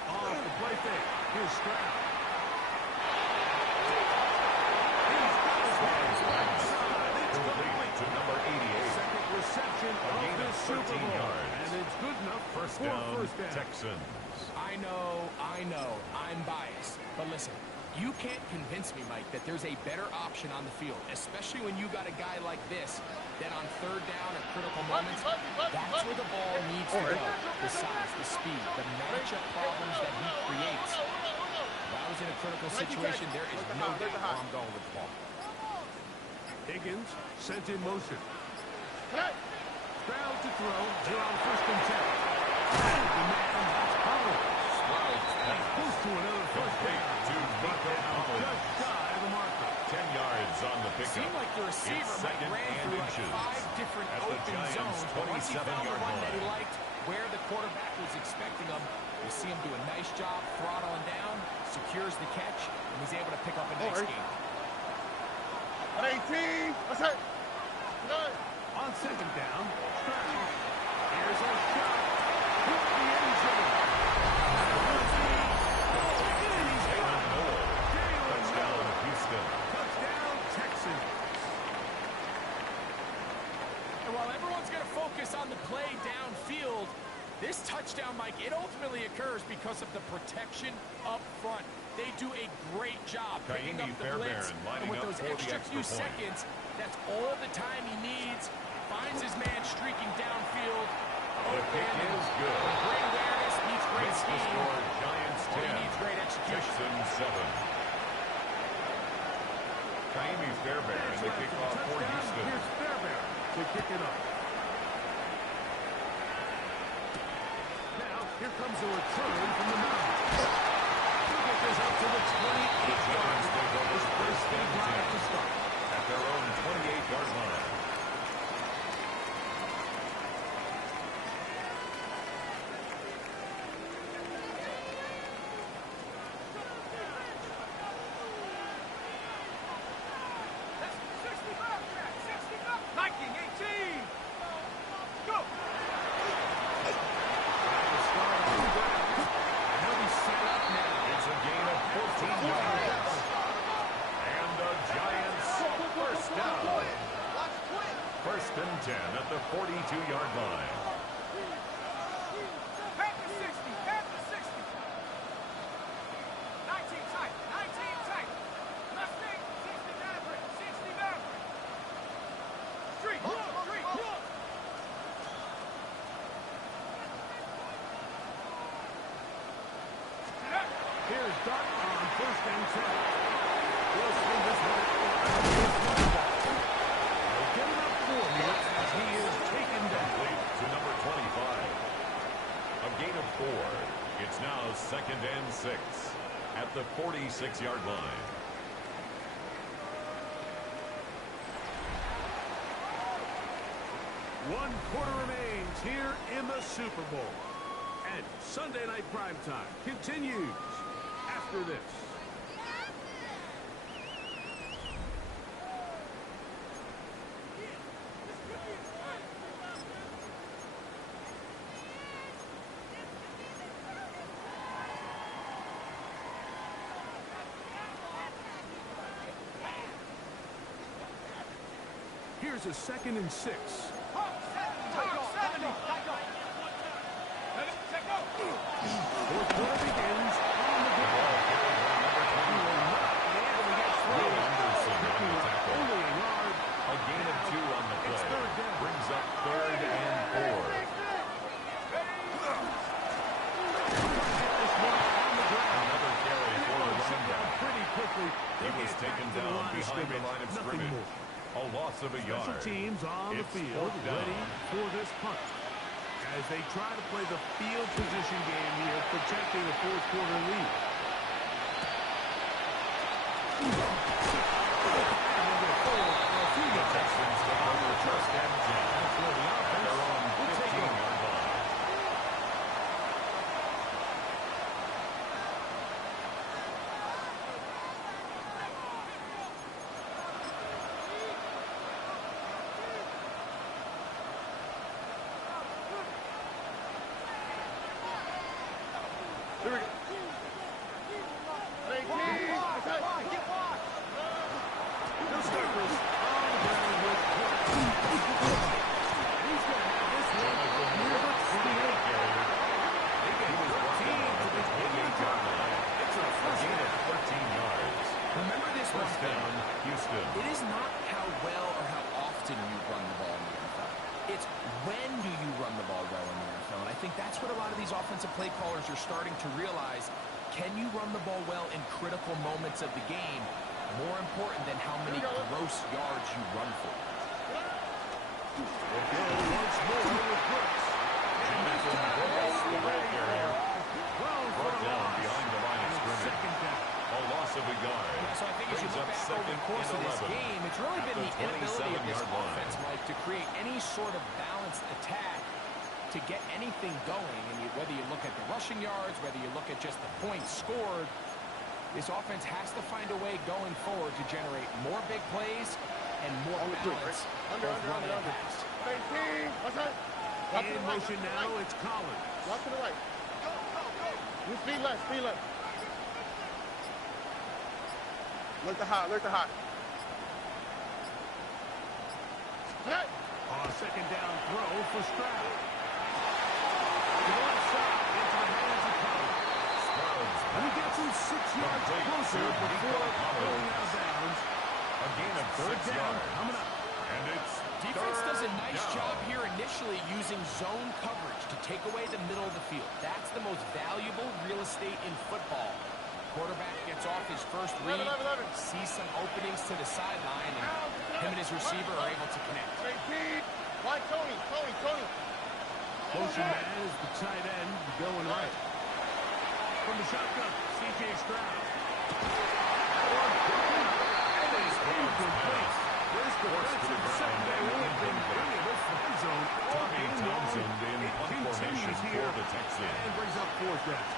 Off the play fake. Here's Stroud. Complete to number 88. Second reception of this Super Bowl. Yards. And it's good enough for First first down, down. Texans. I know, I'm biased. But listen, you can't convince me, Mike, that there's a better option on the field, especially when you got a guy like this that on 3rd down at critical moments, that's where the ball needs to go. The size, the speed, the matchup problems that he creates. If I was in a critical situation, there is no doubt where I'm going with the ball. Higgins sent in motion. Hey. Stroud to throw. They're on 1st and 10. The man, that's Collins. Close to another first down. Just shy of the marker. 10 yards on the pickup. Seemed like the receiver It's Mike 2nd ran and through like inches 5 different at the open Giants' zones. But once he found the 27-yard one that he line. liked, where the quarterback was expecting him, you see him do a nice job throttling down, secures the catch, and he's able to pick up a nice game. At 18. That's it. Good. On 2nd down, Stroud. Here's a shot. Hit the end zone. Jalen Noel. Touchdown, Houston. Touchdown, Texans. And while everyone's going to focus on the play downfield, this touchdown, Mike, it ultimately occurs because of the protection up front. They do a great job picking up the blitz, and with those extra few seconds, that's all the time he needs. Finds his man streaking downfield. The kick is good. Great awareness, needs great Makes the scheme. score Giants He 10. needs great execution. Texans 7. Kaimi Fairbairn, the kickoff for Houston. Here's Fairbairn to kick it up. Now, here comes a return from the mound. He'll get this up to the 28-yard line. This first drive to start. At their own 28-yard line. That's 65, Jack. 65. Nike, 18. Go. To start on the ground. 10 at the 42-yard line. Panthers 60, Panthers 60. 19 tight, 19 tight. Mustang, 60 Maverick, 60 Maverick. Street, street. Here's Dart on first and 10. We'll swing this one out. They'll get it up 4 minutes as he is taken down. Complete to number 25. A gain of 4. It's now 2nd and 6 at the 46-yard line. One quarter remains here in the Super Bowl. And Sunday Night Primetime continues after this. Here's a 2nd and 6. Fourth quarter begins on the ground. He will not be able to get through. Only a yard. A gain of 2 on the It's play. third down. Brings up 3rd and 4. This one on the ground. Another carry for a Shut running down back. pretty quickly. He They'll was get taken back to down the behind the line of Nothing scrimmage. more. A loss of a Special yard. teams on the It's field, 4th down. ready for this punt. As they try to play the field position game here, protecting a fourth quarter lead. And we'll go forward for a few The yards. Texans take over 1st and 10 That's where the at offense their own will take over. 15-yard line. Here we go. 18. They'll start this on the ground with Brooks. He's going to have this one near the 28. They get 13 to the 28-yard line. It's a first Gain down. of 13 yards. Remember this one First thing. down, Houston. It is not how well or how often you run the ball in the NFL. It's when do you run the ball well in the NFL. And I think that's what a lot of these offensive play callers are starting to realize. Can you run the ball well in critical moments of the game? More important than how many gross yards you run for. We'll go once more with Brooks. And this time, The ball carrier brought down behind the line of scrimmage. second down. A loss of a yard. So I think as you Brings look up back over the 2nd course of and this 11 game, it's really at been the the inability of this 27-yard line. offense, Mike, to create any sort of balanced attack to get anything going. And whether you look at the rushing yards, whether you look at just the points scored, this offense has to find a way going forward to generate more big plays and more balance Under, both under, run under, and under. pass. 19. What's that? Walk to In the right, motion walk to the now, right. it's Collins. Walk to the right. You speed left, speed left. Look to hot, look to hot. Hey! On a second down throw for Stroud. To the left side, into the hands of Collins. Stroud's And he gets him 6 yards Complete closer to before Nico going out of Collins. bounds. A gain of Third 6 down yards. coming up. And it's Defense does a 3rd nice down. job here initially using zone coverage to take away the middle of the field. That's the most valuable real estate in football. Quarterback gets off his first read, 11. sees some openings to the sideline, and him and his receiver are able to connect. 19. Why Tony? Motion man is the tight end going right. From the shotgun, C.J. Stroud. It is incomplete. This defensive secondary has been bringing this end zone all Tommy game long. Townsend in It punt formation continues for here the Texans. and brings up fourth down.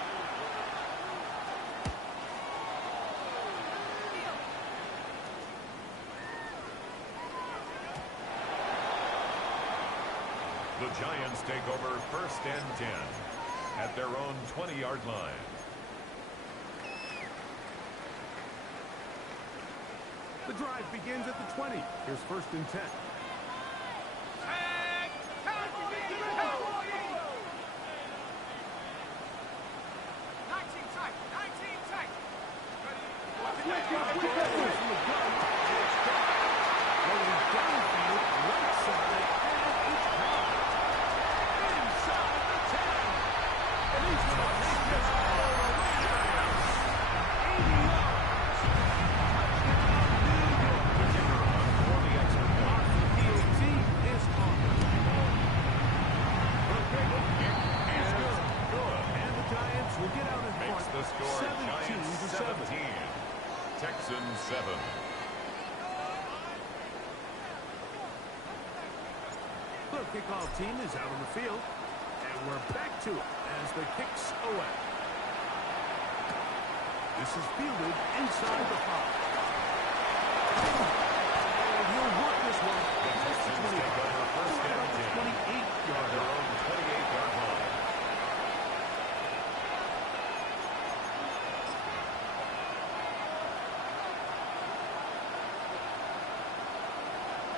The Giants take over 1st and 10 at their own 20-yard line. The drive begins at the 20. Here's 1st and 10. kickoff team is out on the field. And we're back to it as the kick's away. This is fielded inside the 5. And he'll work this one. The Texans take over first down 10. 28-yard Their own 28-yard line.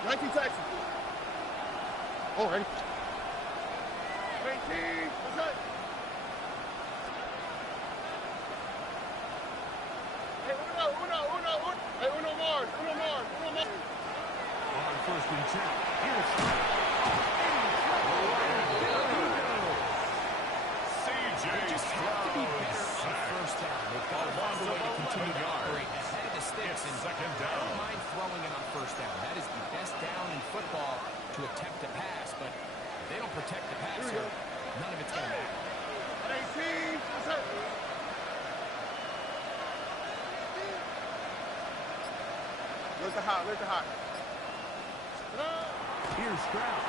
19 Texans. Oh, ready? 19. What's that? Hey, uno. Hey, uno Mars. on first and 10. Here's They just have to be better on first down. They've got to find a way to continue to operate ahead of the sticks. And second I down. don't mind throwing it on first down. That is the best down in football to attempt to pass. But if they don't protect the passer, none of it's going to matter. 18. What's that? Look the hot. Here's Stroud.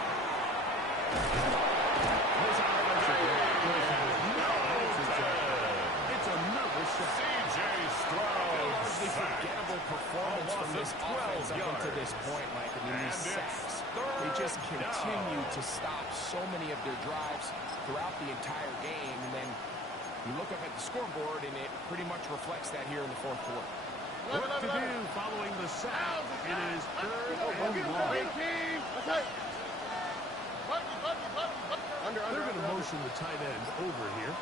It's another sack. C.J. Stroud. Hardly forgettable performance from this offense up until this point, Mike. I mean, these sacks, they just continue to stop so many of their drives throughout the entire game. And then you look up at the scoreboard, and it pretty much reflects that here in the fourth quarter. Work to do following the sack. It is third and long. 18. What's that? Under. They're going to motion the tight end over here.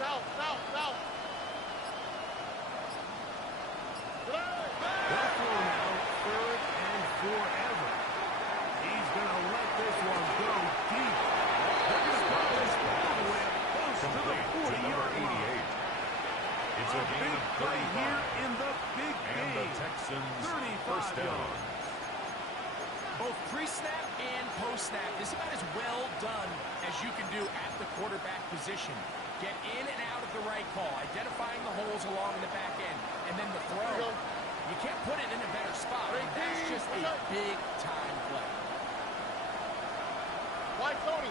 South. They'll throw now third and forever. He's going to let this one go deep. They're going to put this all the way up close to the 40-yard line. It's a gain big of play 35. here in the big And the game. Texans 35 first down. yards. Both pre-snap and post-snap is about as well done as you can do at the quarterback position. Get in and out of the right call, identifying the holes along the back end, and then the throw. You can't put it in a better spot. I mean, that's just a big-time play. Why Tony?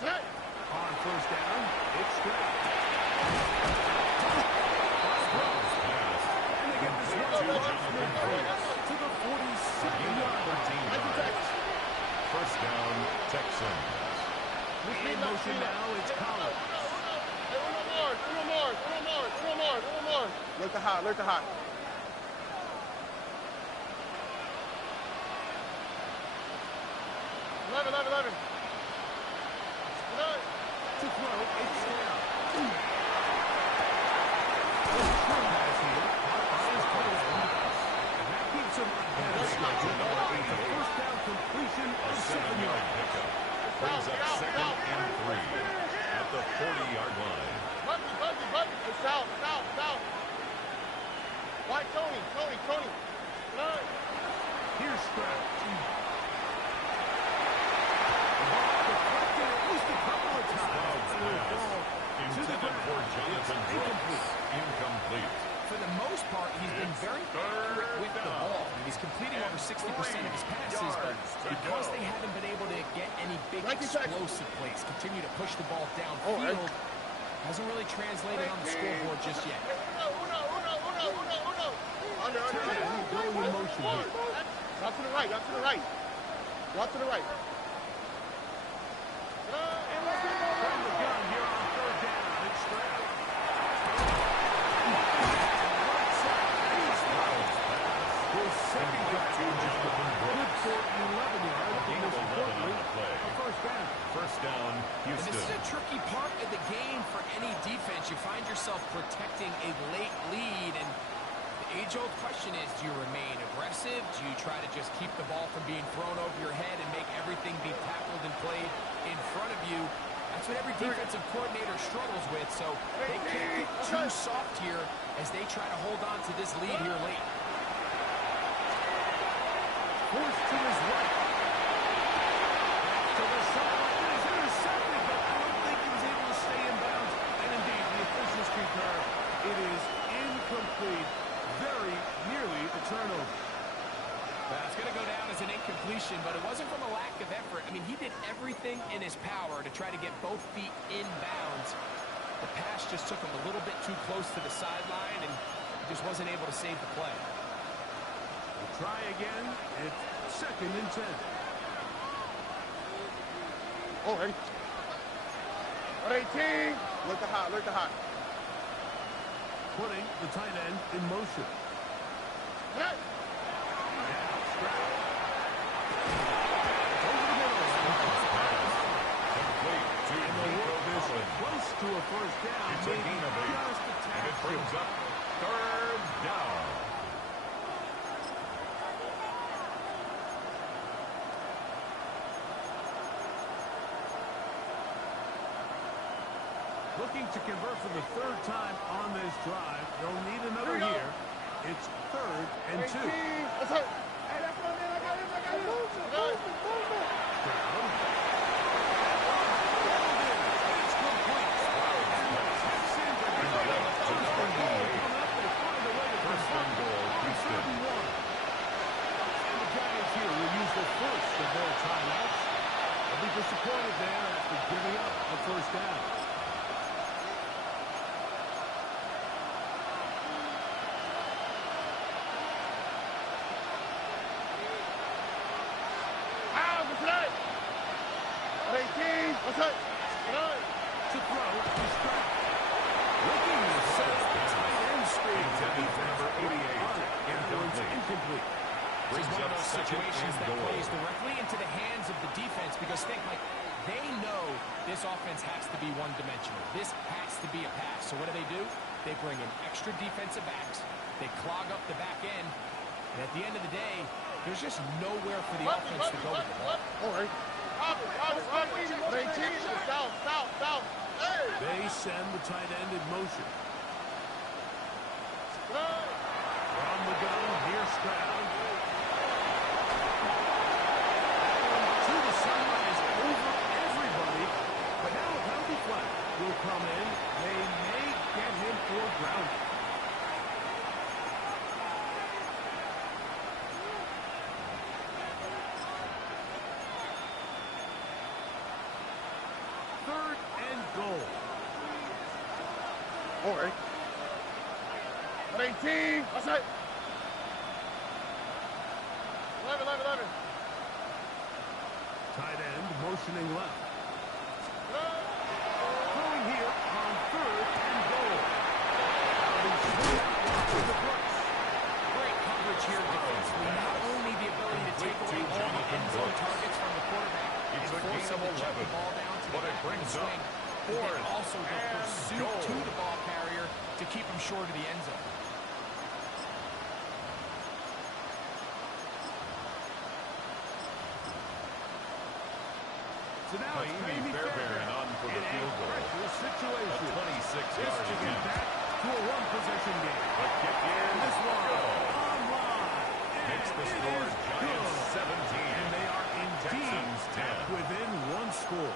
Set. On first down, it's Stroud. And they get this one to the 47-yard line. First down, Texans. In motion now, it's Collins. Hey, uno Mars. Look the hot. 11. To throw, it's Stroud. And that keeps him ahead of schedule. It's a first down completion A of 7 7-yard yards. pickup. Brings up second and 3 at the 40-yard line. Buggy. Hey, south. Why Tony? Here's Stroud. Deflected at least a couple of times. And the ball to the Intended for ground. Jonathan It's Brooks. Incomplete. For the most part, he's been very accurate with the ball. He's completing over 60% of his passes, but because they haven't been able to get any big explosive plays, continue to push the ball downfield, hasn't really translated on the scoreboard just yet. Uno. Under. Going in motion here. Out to the right. From the gun here on third down, it's Stroud. His second Jonathan good Brooks. for 11 yards. A gain of 11 on Importantly, the play. a first down. First down, And this is Houston. a tricky part of the game for any defense. You find yourself protecting a late lead, and the age-old question is, do you remain aggressive? Do you try to just keep the ball from being thrown over your head and make everything be tackled and played in front of you? That's what every defensive coordinator struggles with, so they can't get too soft here as they try to hold on to this lead here late. Forced to his right. To the sideline. It is intercepted, but I don't think he was able to stay in bounds. And indeed, the officials concur. It is incomplete. everything in his power to try to get both feet in bounds. The pass just took him a little bit too close to the sideline, and he just wasn't able to save the play. We'll try again. It's 2nd and 10. Oh, ready. 118. Look the hot, look the hot. Putting the tight end in motion. Hey. Close to a first down. It's a gain of 8, and it brings up 3rd down. Looking to convert for the 3rd time on this drive. They'll need another here. It's 3rd and 2. That's it. Hey, that's my man. I got him. Movement. It's complete. First and goal, Houston. And the Giants here will use the first of their timeouts. They'll be disappointed there after giving up the first down. What's up? To throw is Stroud. Looking to set up the tight end screen. Intended for number 88. Incomplete. This is one of up those second situations and that goal. plays directly into the hands of the defense because think, like, they know this offense has to be one-dimensional. This has to be a pass. So what do? They bring in extra defensive backs. They clog up the back end. And at the end of the day, there's just nowhere for the offense to go with the ball. All right. South. Hey. They send the tight end in motion. From the gun, here's Stroud. To the sunrise over everybody. But now a penalty flag will come in. They may get him for grounding. Goal. All right. 118. What's that? 11. Tight end motioning left. Throwing here on 3rd and goal. Great coverage here defensively. Not only the ability to take away all the end zone targets from the quarterback, It's a force gain him of to check the 11, ball down to but the it back brings of the up swing. 4th And also the and pursuit goal. to the ball carrier to keep him short of the end zone. So now it's Naimi Fairbairn on for the field goal. Situation. A 26-yard This to get attempt. back to a one-possession game. The kick And this is one good. online. Makes the And it score is Giants good. 17. And they are indeed Texans 10. within one score.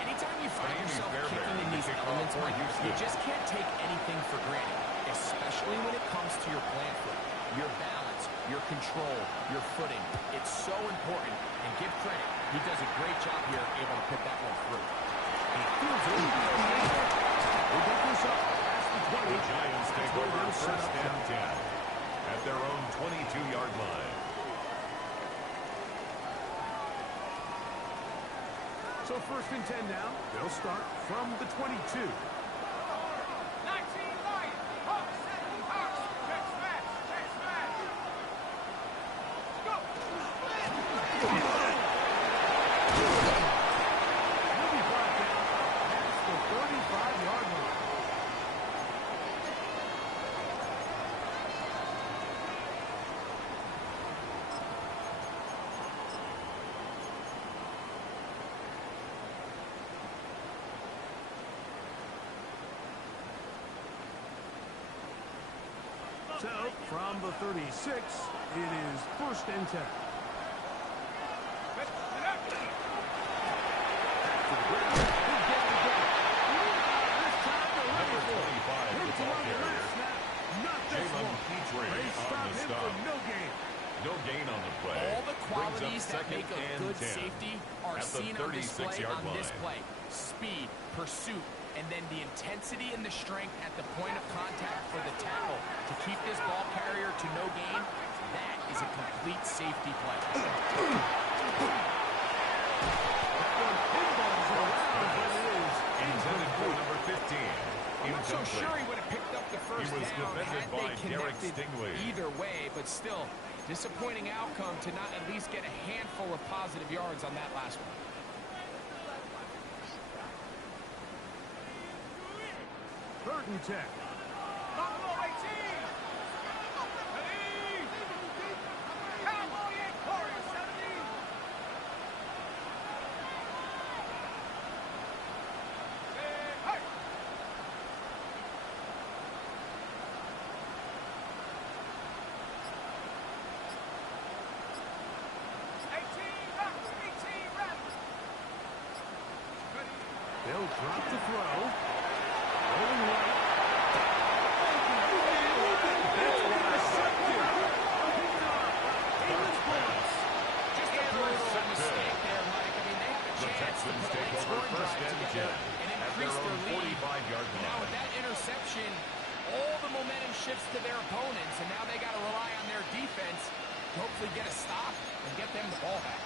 Anytime you find Naimi yourself Fairbairn kicking in to these kick off elements, for Mike, Houston. you just can't take anything for granted, especially when it comes to your plant foot, your balance, your control, your footing. It's so important, and give credit. He does a great job here able to put that one through. He feels it. We'll get this up past the 20. The Giants take Where over they'll set 1st up and shop. 10 at their own 22-yard line. So 1st and 10 now. They'll start from the 22. 19 Lions. Hawks. Check smash. Go. He'll be brought down past the 35-yard line. So, from the 36, it is 1st and 10. Number 25, the ball carrier. Not this Jalen one. Petrie They on stop the him stop. for no gain. No gain on the play. All the Brings up qualities that 2nd make a and good 10 safety are at seen on display 36-yard on this line. play. Speed, pursuit, and then the intensity and the strength at the point of contact for the tackle to keep this ball carrier to no gain. That is a complete safety play. Intended for number 15. I'm not so sure he would have picked up the first He was down defended had by they Derek connected Stingley. either way, but still, disappointing outcome to not at least get a handful of positive yards on that last one. Third and 10. Buffalo 18. Ready. Cowboy and Corey 17. Hey. 18 Rattler. They'll drop to throw. Rolling right. That's intercepted. Davis Butts. Just a brutal mistake there, Mike. I mean, they have a The chance to Texans put a take late over scoring first drive and together 10 and at their increase their own lead. 45-yard Now, with line. that interception, all the momentum shifts to their opponents, and now they got to rely on their defense to hopefully get a stop and get them the ball back.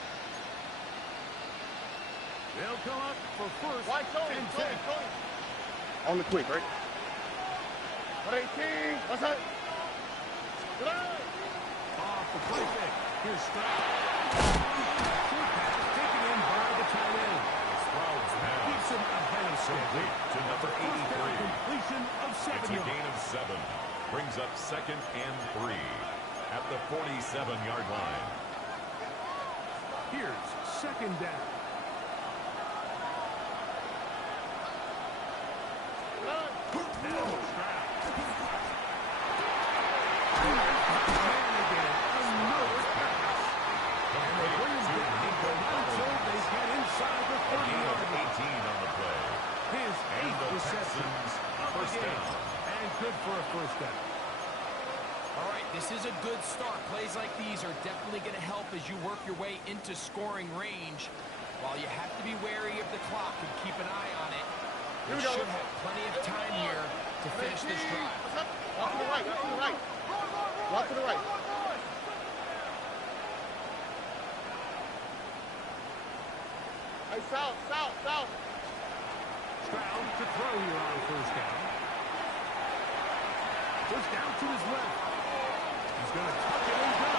They'll come up for first Why Tony? and Tony, 10. Tony. On the quick, right? 18. What's that? Off the play fake. Here's Stroud. Short pass taken in by the tight end. Stroud's pass Keeps him ahead of schedule. complete to number First down 83. completion of It's 7 a yards. gain of 7. Brings up second and 3 at the 47-yard line. Here's second down. Now Stroud. Man again. Another pass. And they bring him down until they get inside the A gain of 30-yard line. 18 on the play. His And eighth the reception Texans of the first game. down. And good for a first down. All right, this is a good start. Plays like these are definitely going to help as you work your way into scoring range. While you have to be wary of the clock and keep an eye on it, Here you we go. should have plenty of time here to finish this drive. What's up? Walk to the right. Walk to the right. Walk to the right. Hey, south, south, south. Stroud to throw here on first down. Just down to his left. He's going to tuck it and go.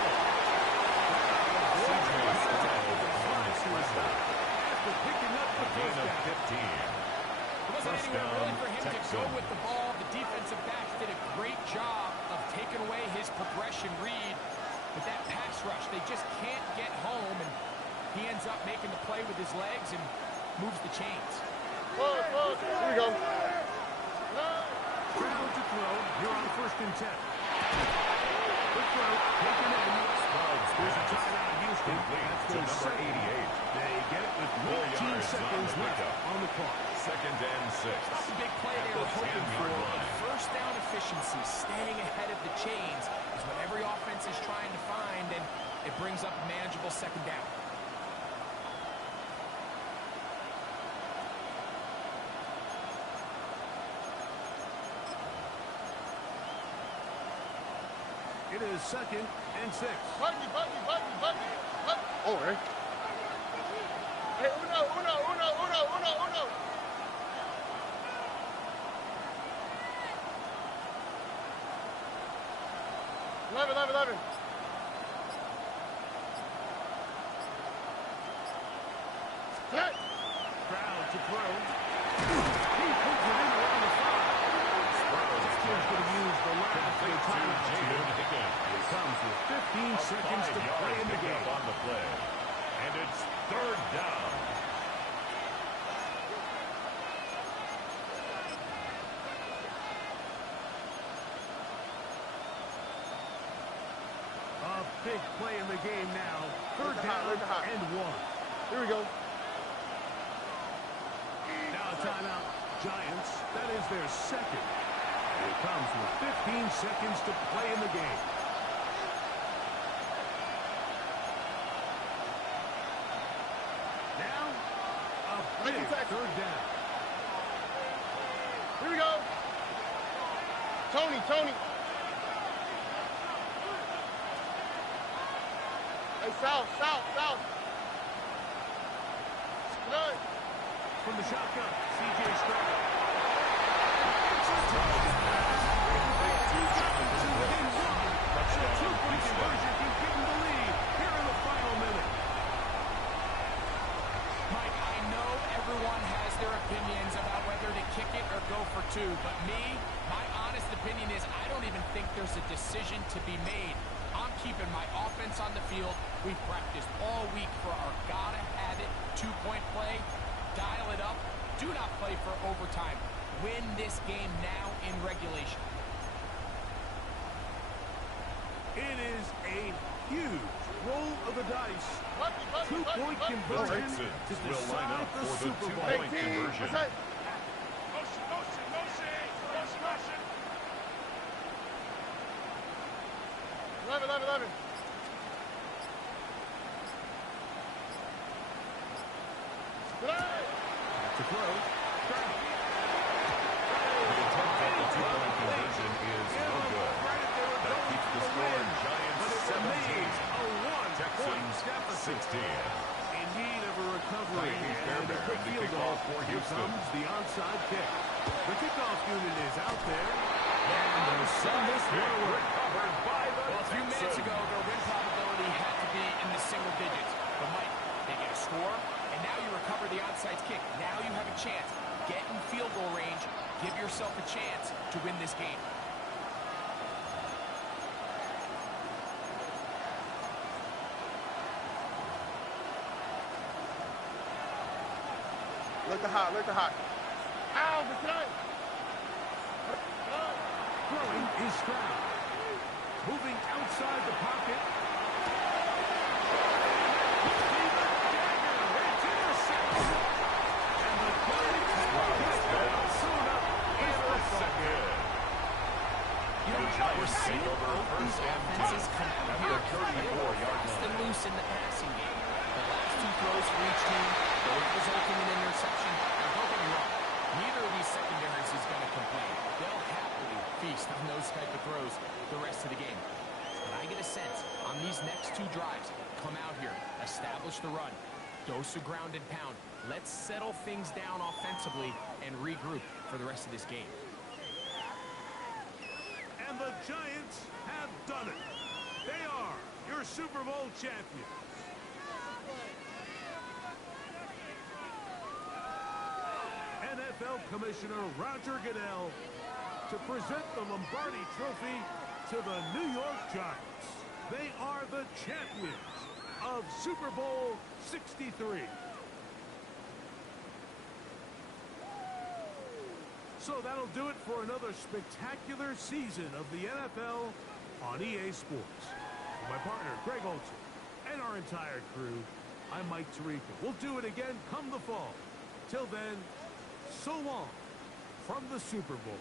After picking up the Gain first of down. 15. There wasn't First anywhere down, really for him to go Texans. with the ball. The defensive backs did a great job of taking away his progression read. But that pass rush, they just can't get home, and he ends up making the play with his legs and moves the chains. Look, look. Here we go. Stroud to throw here on first and 10. The throw taken in. There's a timeout, Houston. That's To their number second. 88. They get it with 4 19 yards seconds on the left pickup. on the clock. Second and 6. Not the big play At they the were hoping 10-yard for. line. First down efficiency, staying ahead of the chains is what every offense is trying to find, and it brings up a manageable second down. It is second and 6. Buggy. Over. Hey, uno. 11. Set. Stroud to throw. He puts it in around the 5. This kid's going to use the last of the timeouts here. It comes with 15 seconds to play in the game. On the play. And it's third down. A big play in the game now. Third down and 1. Here we go. Now a timeout. Giants. That is their second. It comes with 15 seconds to play in the game. Now Tony. Hey, south. Good. From the shotgun, C.J. Stroud. Two-point conversion can give them the lead here in the final minute. Mike, I know everyone has their opinions about whether to kick it or go for two, but my honest opinion is I don't even think there's a decision to be made. I'm keeping my offense on the field. We practiced all week for our gotta-have-it two-point play. Dial it up. Do not play for overtime. Win this game now in regulation. It is a huge roll of the dice. Two-point conversion to decide the Super Bowl. Two-point conversion. Motion. 11. To throw. The attempt at the two-point conversion is no good. That keeps the score Giants 17. Texans 16. In need of a recovery. Tiny And Fairbairn a quick to field kick goal. off for Here Houston. comes the onside kick. The kickoff unit is out there. And they'll send this one away. Recovered by the Well, a few minutes ago, their win probability had to be in the single digits. But, Mike, they get a score, and now you recover the onside kick. Now you have a chance. Get in field goal range. Give yourself a chance to win this game. Look the hot. Ow, good tonight. Throwing is Stroud. Moving outside the pocket. It's intercepted. And the Giants have soon up in the second. You know, we're seeing both these offenses come out here At the 34-yard fast line. and loose in the passing game. The last two throws for each team, both resulting in interception. Now, don't get me wrong, neither of these secondaries is going to complain. They'll happily feast on those type of throws the rest of the game. But I get a sense on these next two drives, come out here, establish the run, dose of ground and pound. Let's settle things down offensively and regroup for the rest of this game. And the Giants have done it. They are your Super Bowl champions. NFL Commissioner Roger Goodell to present the Lombardi Trophy to the New York Giants. They are the champions of Super Bowl 63. So that'll do it for another spectacular season of the NFL on EA Sports. For my partner, Greg Olson, and our entire crew, I'm Mike Tirico. We'll do it again come the fall. Till then, so long from the Super Bowl.